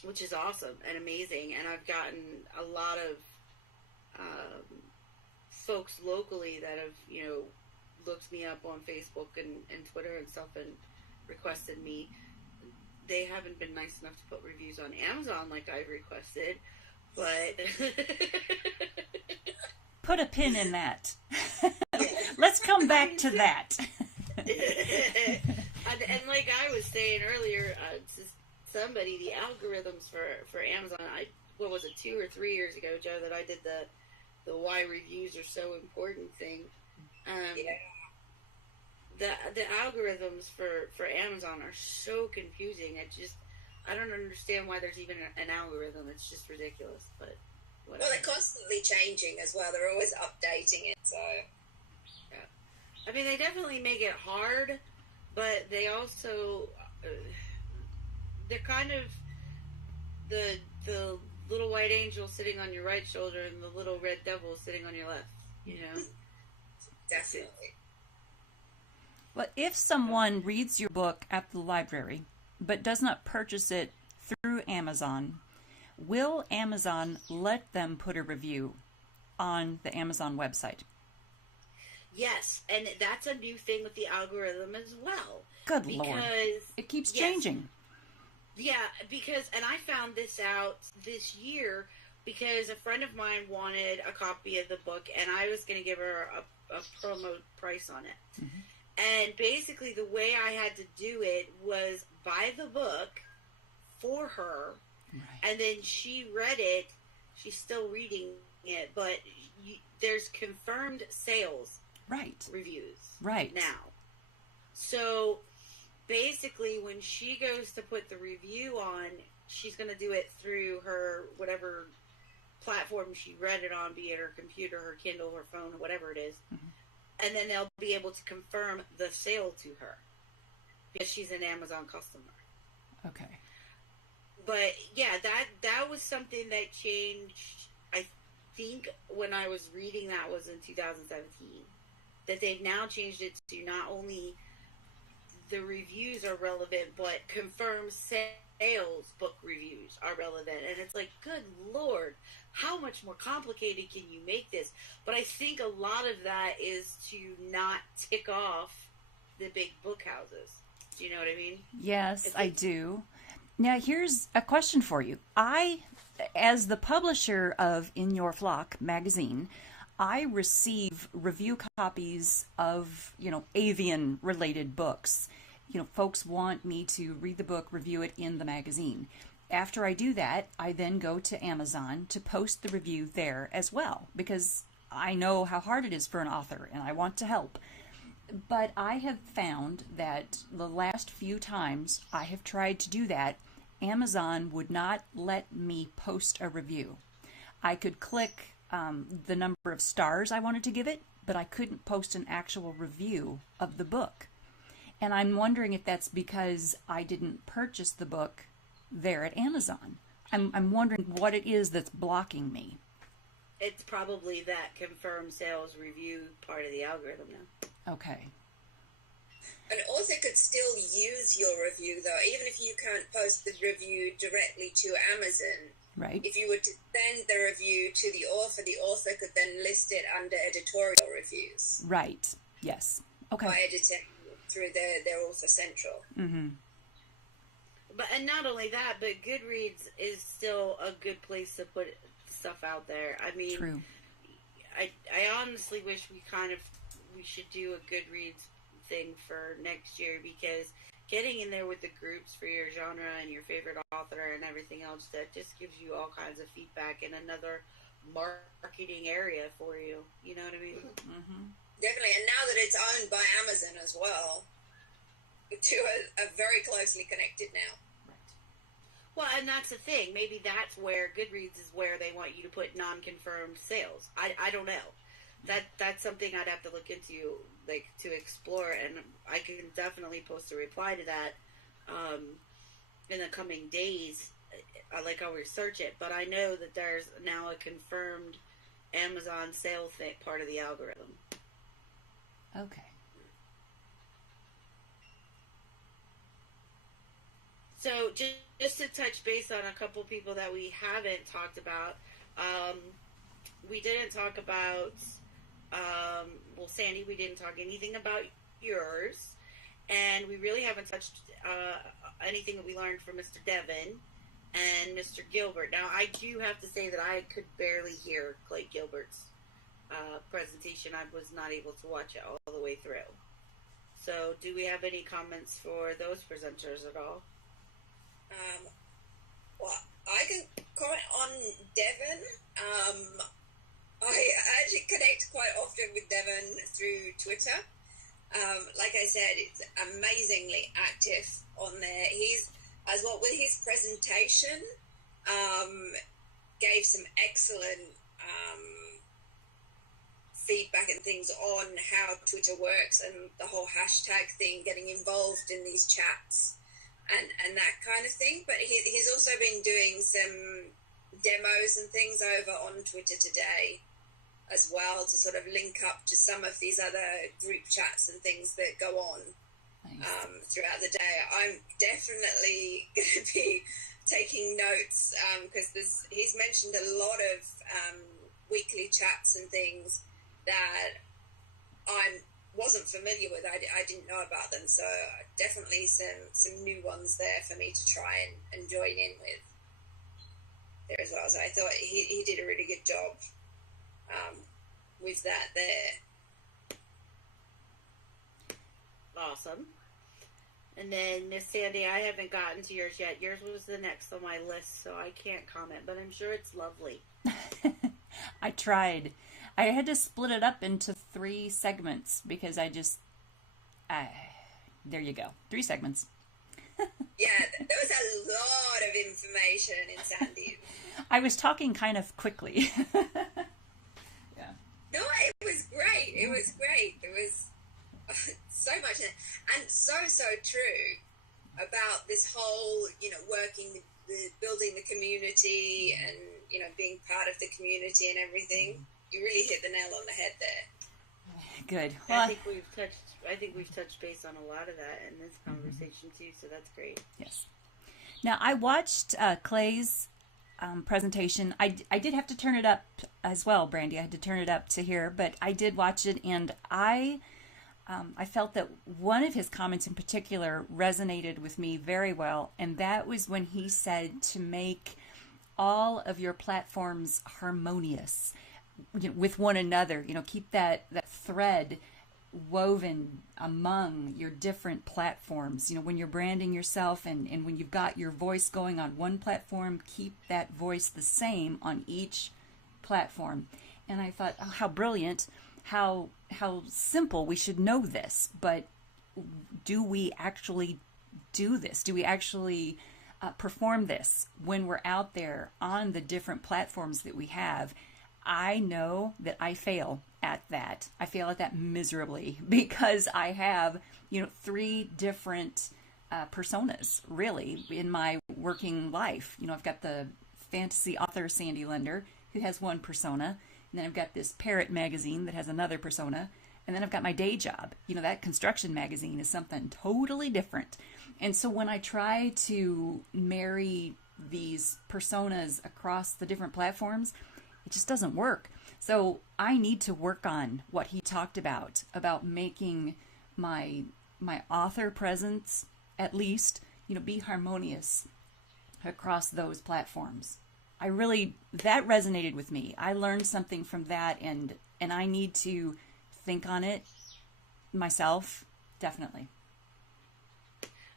which is awesome and amazing. And I've gotten a lot of folks locally that have, looked me up on Facebook and Twitter and stuff and requested me. They haven't been nice enough to put reviews on Amazon like I've requested, but put a pin in that. Let's come back to that. And like I was saying earlier, to somebody, the algorithms for Amazon, what was it, 2 or 3 years ago, Joe, that I did the why reviews are so important thing. The algorithms for Amazon are so confusing. I don't understand why there's even an algorithm. It's just ridiculous. But whatever. Well, they're constantly changing as well. They're always updating it. So yeah. I mean, they definitely make it hard, but they also they're kind of the little white angel sitting on your right shoulder and the little red devil sitting on your left. Definitely. Well, if someone reads your book at the library but does not purchase it through Amazon, will Amazon let them put a review on the Amazon website? Yes, and that's a new thing with the algorithm as well. Good Lord. It keeps changing. Yeah, and I found this out this year because a friend of mine wanted a copy of the book, and I was going to give her a promo price on it. Mm-hmm. And basically the way I had to do it was buy the book for her, right. And then she read it. She's still reading it, but there's confirmed sales reviews now. So basically when she goes to put the review on, she's going to do it through her whatever platform she read it on, be it her computer, her Kindle, her phone, whatever it is. Mm-hmm. And then they'll be able to confirm the sale to her because she's an Amazon customer. Okay. But yeah, that was something that changed. I think when I was reading that was in 2017. That they've now changed it to not only the reviews are relevant, but confirmed sales book reviews are relevant. And it's like, good Lord, how much more complicated can you make this? But I think a lot of that is to not tick off the big book houses. Do you know what I mean? Yes, I do. Now, here's a question for you. As the publisher of In Your Flock magazine, I receive review copies of, avian-related books. Folks want me to read the book, review it in the magazine. After I do that, I then go to Amazon to post the review there as well, because I know how hard it is for an author, and I want to help. But I have found that the last few times I have tried to do that, Amazon would not let me post a review. I could click the number of stars I wanted to give it, but I couldn't post an actual review of the book. And I'm wondering if that's because I didn't purchase the book there at Amazon. I'm wondering what it is that's blocking me. It's probably that confirmed sales review part of the algorithm now. Okay. An author could still use your review, though, even if you can't post the review directly to Amazon. Right. If you were to send the review to the author could then list it under editorial reviews. Right. Yes. Okay. By editing through their Author Central. Mm-hmm. And not only that, but Goodreads is still a good place to put stuff out there. I mean, true. I honestly wish we should do a Goodreads thing for next year, because getting in there with the groups for your genre and your favorite author and everything else, that just gives you all kinds of feedback and another marketing area for you. You know what I mean? Mm-hmm. Definitely. And now that it's owned by Amazon as well, the two are very closely connected now. Well, and that's the thing. Maybe that's where Goodreads is where they want you to put non-confirmed sales. I don't know. That's something I'd have to look into, like, to explore, and I can definitely post a reply to that in the coming days I'll research it, but I know that there's now a confirmed Amazon sale thing, part of the algorithm. Okay. So just to touch base on a couple people that we haven't talked about, we didn't talk about, well, Sandy, we didn't talk anything about yours, and we really haven't touched anything that we learned from Mr. Devon and Mr. Gilbert. Now, I do have to say that I could barely hear Clay Gilbert's presentation. I was not able to watch it all the way through. So, do we have any comments for those presenters at all? Well, I can comment on Devon. I actually connect quite often with Devon through Twitter. Like I said, it's amazingly active on there. He's, as well with his presentation, gave some excellent feedback and things on how Twitter works and the whole hashtag thing, getting involved in these chats and that kind of thing. But he's also been doing some demos and things over on Twitter today as well, to sort of link up to some of these other group chats and things that go on throughout the day. I'm definitely going to be taking notes because he's mentioned a lot of weekly chats and things that I wasn't familiar with. I didn't know about them, so definitely some new ones there for me to try and join in with there as well. So I thought he did a really good job with that there. Awesome. And then Miss Sandy, I haven't gotten to yours yet. Yours was the next on my list, so I can't comment, but I'm sure it's lovely. I tried. I had to split it up into 3 segments because there you go. 3 segments. Yeah, there was a lot of information in Sandy. I was talking kind of quickly. Yeah. No, it was great. It was great. It was so much, and so true about this whole, working, building the community and, being part of the community and everything. You really hit the nail on the head there. Good. Well, Well, I think we've touched base on a lot of that in this conversation too, so that's great. yes. Now, I watched Clay's presentation. I did have to turn it up as well, Brandy. I had to turn it up to hear, but I did watch it, and I felt that one of his comments in particular resonated with me very well, and that was when he said to make all of your platforms harmonious with one another. Keep that thread woven among your different platforms. When you're branding yourself and when you've got your voice going on one platform, keep that voice the same on each platform. And I thought, oh, how brilliant, how simple. We should know this, but do we actually do this? Do we actually perform this when we're out there on the different platforms that we have? I know that I fail at that. I fail at that miserably because I have, 3 different personas really in my working life. I've got the fantasy author Sandy Lender, who has one persona, and then I've got this parrot magazine that has another persona, and then I've got my day job. That construction magazine is something totally different. And so when I try to marry these personas across the different platforms, it just doesn't work. So I need to work on what he talked about making my author presence, at least, be harmonious across those platforms. That resonated with me. I learned something from that, and I need to think on it myself, definitely.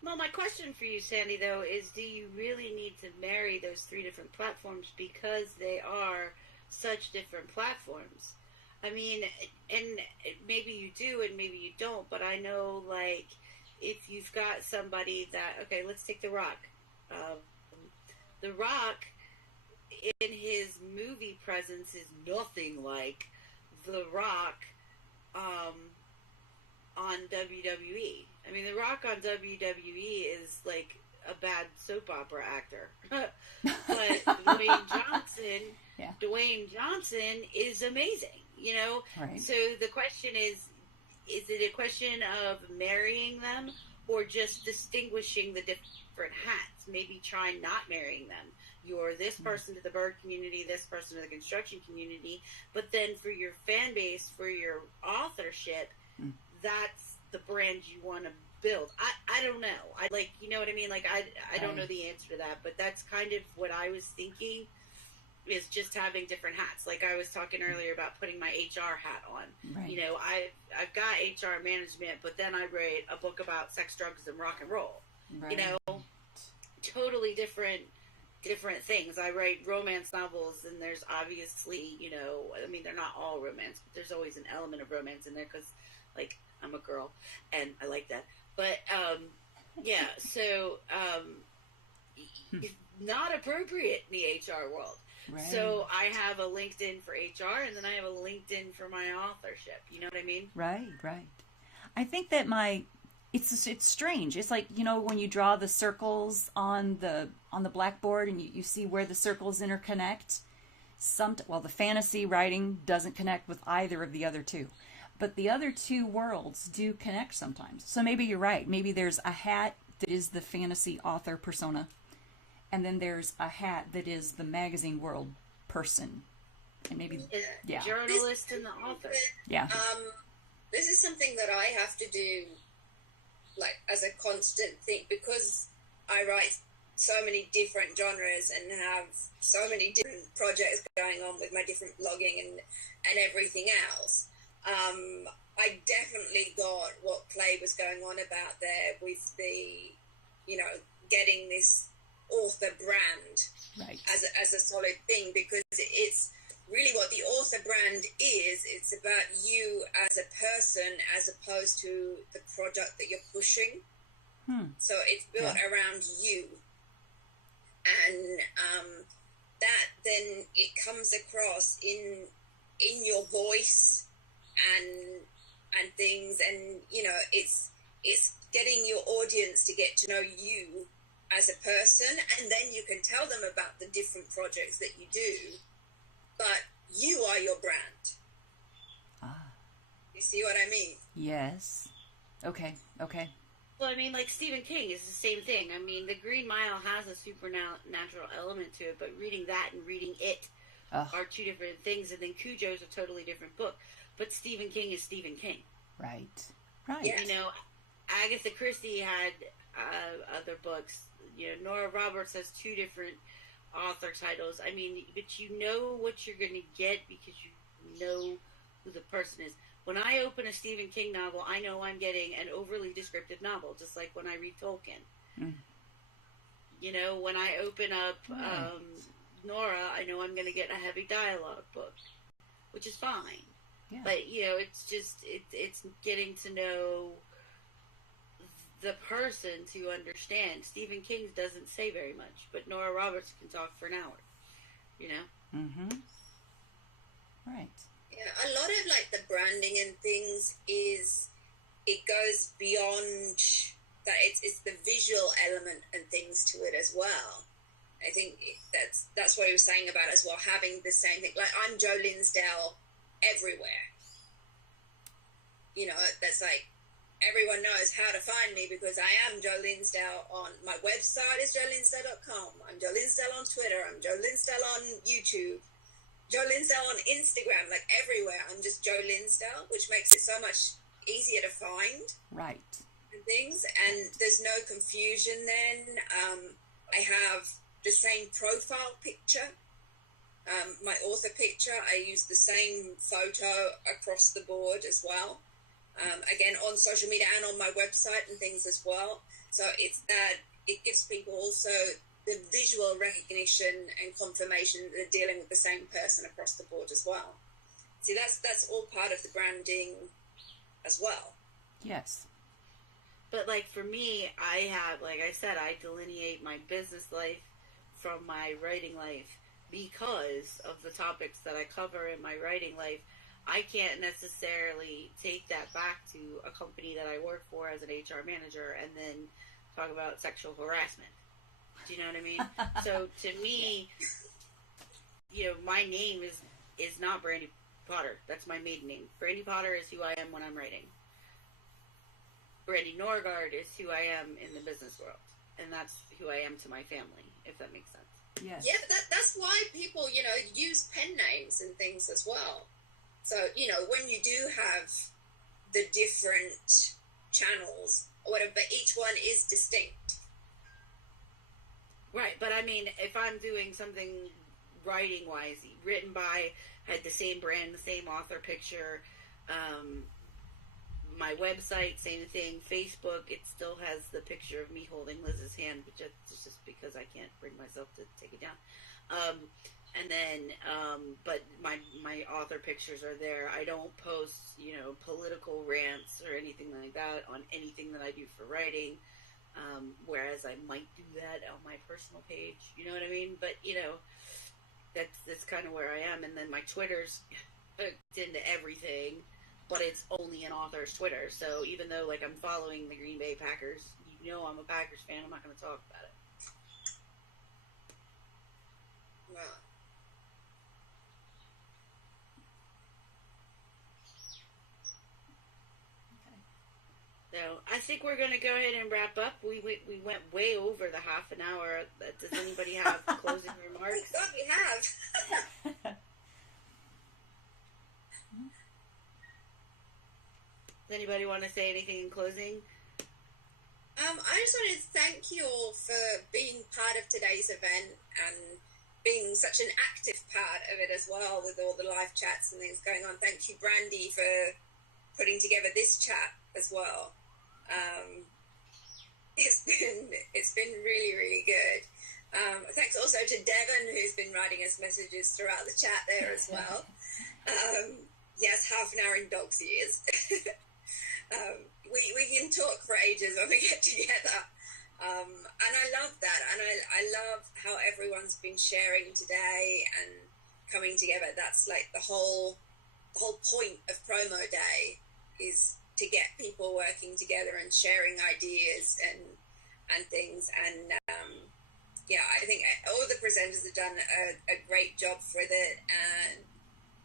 Well, my question for you, Sandy, though, is do you really need to marry those 3 different platforms because they are such different platforms? I mean, and maybe you do and maybe you don't, but I know, like, if you've got somebody that, okay, let's take The Rock. The Rock, in his movie presence, is nothing like The Rock on WWE. I mean, The Rock on WWE is like a bad soap opera actor. But Yeah. Dwayne Johnson is amazing, you know? Right. So the question is it a question of marrying them or just distinguishing the different hats? Maybe try not marrying them. You're this person to the bird community, this person to the construction community, but then for your fan base, for your authorship, that's the brand you want to build. I don't know. I like, you know what I mean? Like, I don't know the answer to that, but that's kind of what I was thinking, is just having different hats. Like I was talking earlier about putting my HR hat on. Right. You know, I've got HR management, but then I write a book about sex, drugs, and rock and roll. Right. You know, totally different things. I write romance novels, and there's obviously, you know, I mean, they're not all romance, but there's always an element of romance in there because, like, I'm a girl, and I like that. But, yeah, so, not appropriate in the HR world. Right. So I have a LinkedIn for HR, and then I have a LinkedIn for my authorship. You know what I mean? Right. I think that it's strange. It's like, you know, when you draw the circles on the blackboard and you see where the circles interconnect. The fantasy writing doesn't connect with either of the other two, but the other two worlds do connect sometimes. So maybe you're right. Maybe there's a hat that is the fantasy author persona, and then there's a hat that is the magazine world person, and maybe journalist and the author. Yeah. This is something that I have to do, like, as a constant thing, because I write so many different genres and have so many different projects going on with my different blogging and everything else. I definitely got what Clay was going on about there with the, you know, getting this author brand as a solid thing, because it's really what the author brand is. It's about you as a person as opposed to the product that you're pushing. So it's built around you, and that then it comes across in your voice and things, and you know, it's getting your audience to get to know you as a person, and then you can tell them about the different projects that you do, but you are your brand. You see what I mean? Yes. Okay. Well, I mean, like Stephen King is the same thing. I mean, The Green Mile has a supernatural element to it, but reading that and reading it are two different things, and then Cujo's a totally different book. But Stephen King is Stephen King. Right. Yeah. You know, Agatha Christie had other books. You know, Nora Roberts has two different author titles. I mean, but you know what you're going to get because you know who the person is. When I open a Stephen King novel, I know I'm getting an overly descriptive novel, just like when I read Tolkien. You know, when I open up Nora, I know I'm going to get a heavy dialogue book, which is fine. Yeah. But, you know, it's just, it's getting to know the person to understand. Stephen King doesn't say very much, but Nora Roberts can talk for an hour, you know? Right. Yeah, a lot of, like, the branding and things is, it goes beyond that. It's the visual element and things to it as well. I think that's what he was saying about as well, having the same thing. Like, I'm Joe Linsdale everywhere. You know, that's like, everyone knows how to find me because I am Joe Linsdale. On my website is joelinsdale.com. I'm Joe Linsdale on Twitter. I'm Joe Linsdale on YouTube. Joe Linsdale on Instagram, like everywhere. I'm just Joe Linsdale, which makes it so much easier to find. Right. And things, and there's no confusion then. I have the same profile picture. My author picture, I use the same photo across the board as well. Again, on social media and on my website and things as well. So it's that it gives people also the visual recognition and confirmation that they're dealing with the same person across the board as well. See, that's all part of the branding as well. Yes. But, like, for me, I have, like I said, I delineate my business life from my writing life because of the topics that I cover in my writing life. I can't necessarily take that back to a company that I work for as an HR manager and then talk about sexual harassment. Do you know what I mean? So to me, you know, my name is not Brandy Potter. That's my maiden name. Brandy Potter is who I am when I'm writing. Brandy Norgard is who I am in the business world, and that's who I am to my family, if that makes sense. Yes. Yeah, that's why people, you know, use pen names and things as well. So, you know, when you do have the different channels or whatever, but each one is distinct. Right, but I mean, if I'm doing something writing-wise, written by, had the same brand, the same author picture, my website, same thing. Facebook, it still has the picture of me holding Liz's hand, but just because I can't bring myself to take it down. And then, but my author pictures are there. I don't post, you know, political rants or anything like that on anything that I do for writing. Whereas I might do that on my personal page. You know what I mean? But, you know, that's kind of where I am. And then my Twitter's hooked into everything. But it's only an author's Twitter, so even though, like, I'm following the Green Bay Packers, you know I'm a Packers fan, I'm not going to talk about it. Wow. So, I think we're going to go ahead and wrap up. We went way over the half an hour. Does anybody have closing remarks? I thought we have. Does anybody want to say anything in closing? I just wanted to thank you all for being part of today's event and being such an active part of it as well, with all the live chats and things going on. Thank you, Brandy, for putting together this chat as well. It's been really, really good. Thanks also to Devon, who's been writing us messages throughout the chat there as well. Yes, half an hour in dog's ears. We can talk for ages when we get together, and I love that, and I love how everyone's been sharing today and coming together. That's like the whole point of Promo Day, is to get people working together and sharing ideas and things. And yeah, I think all the presenters have done a great job with it, and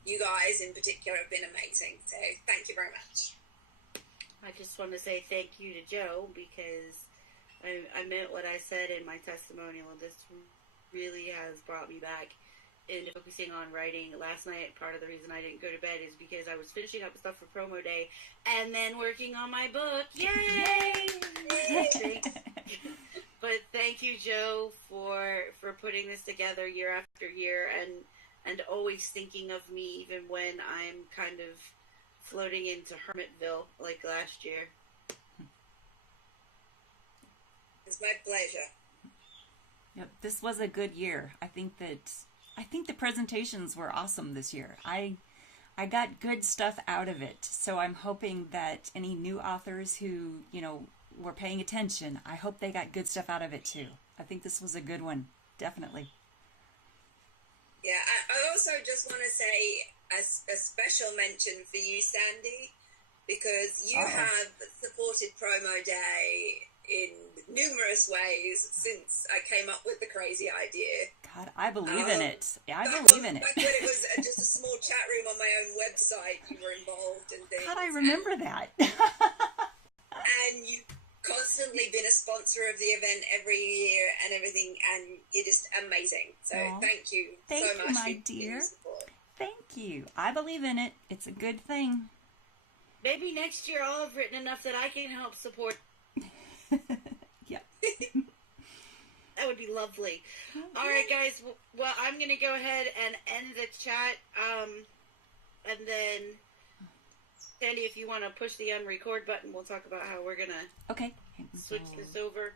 you guys in particular have been amazing. So thank you very much. I just want to say thank you to Joe, because I meant what I said in my testimonial. This really has brought me back into focusing on writing. Last night, part of the reason I didn't go to bed is because I was finishing up stuff for Promo Day and then working on my book. Yay! But thank you, Joe, for putting this together year after year, and always thinking of me even when I'm kind of floating into Hermitville like last year. It's my pleasure. Yep, this was a good year. I think the presentations were awesome this year. I got good stuff out of it. So I'm hoping that any new authors who, you know, were paying attention, I hope they got good stuff out of it too. I think this was a good one. Definitely. Yeah, I also just want to say a special mention for you, Sandy, because you have supported Promo Day in numerous ways since I came up with the crazy idea. God, I believe in it. Yeah, I believe in it. Back when it was just a small chat room on my own website, you were involved and things. God, I remember that. And you've constantly been a sponsor of the event every year and everything, and you're just amazing. So thank you so much. Thank you, my dear. Thank you. I believe in it. It's a good thing. Maybe next year I'll have written enough that I can help support. Yeah. That would be lovely. All right, guys. Well, I'm going to go ahead and end the chat. And then, Sandy, if you want to push the unrecord button, we'll talk about how we're going to switch this over.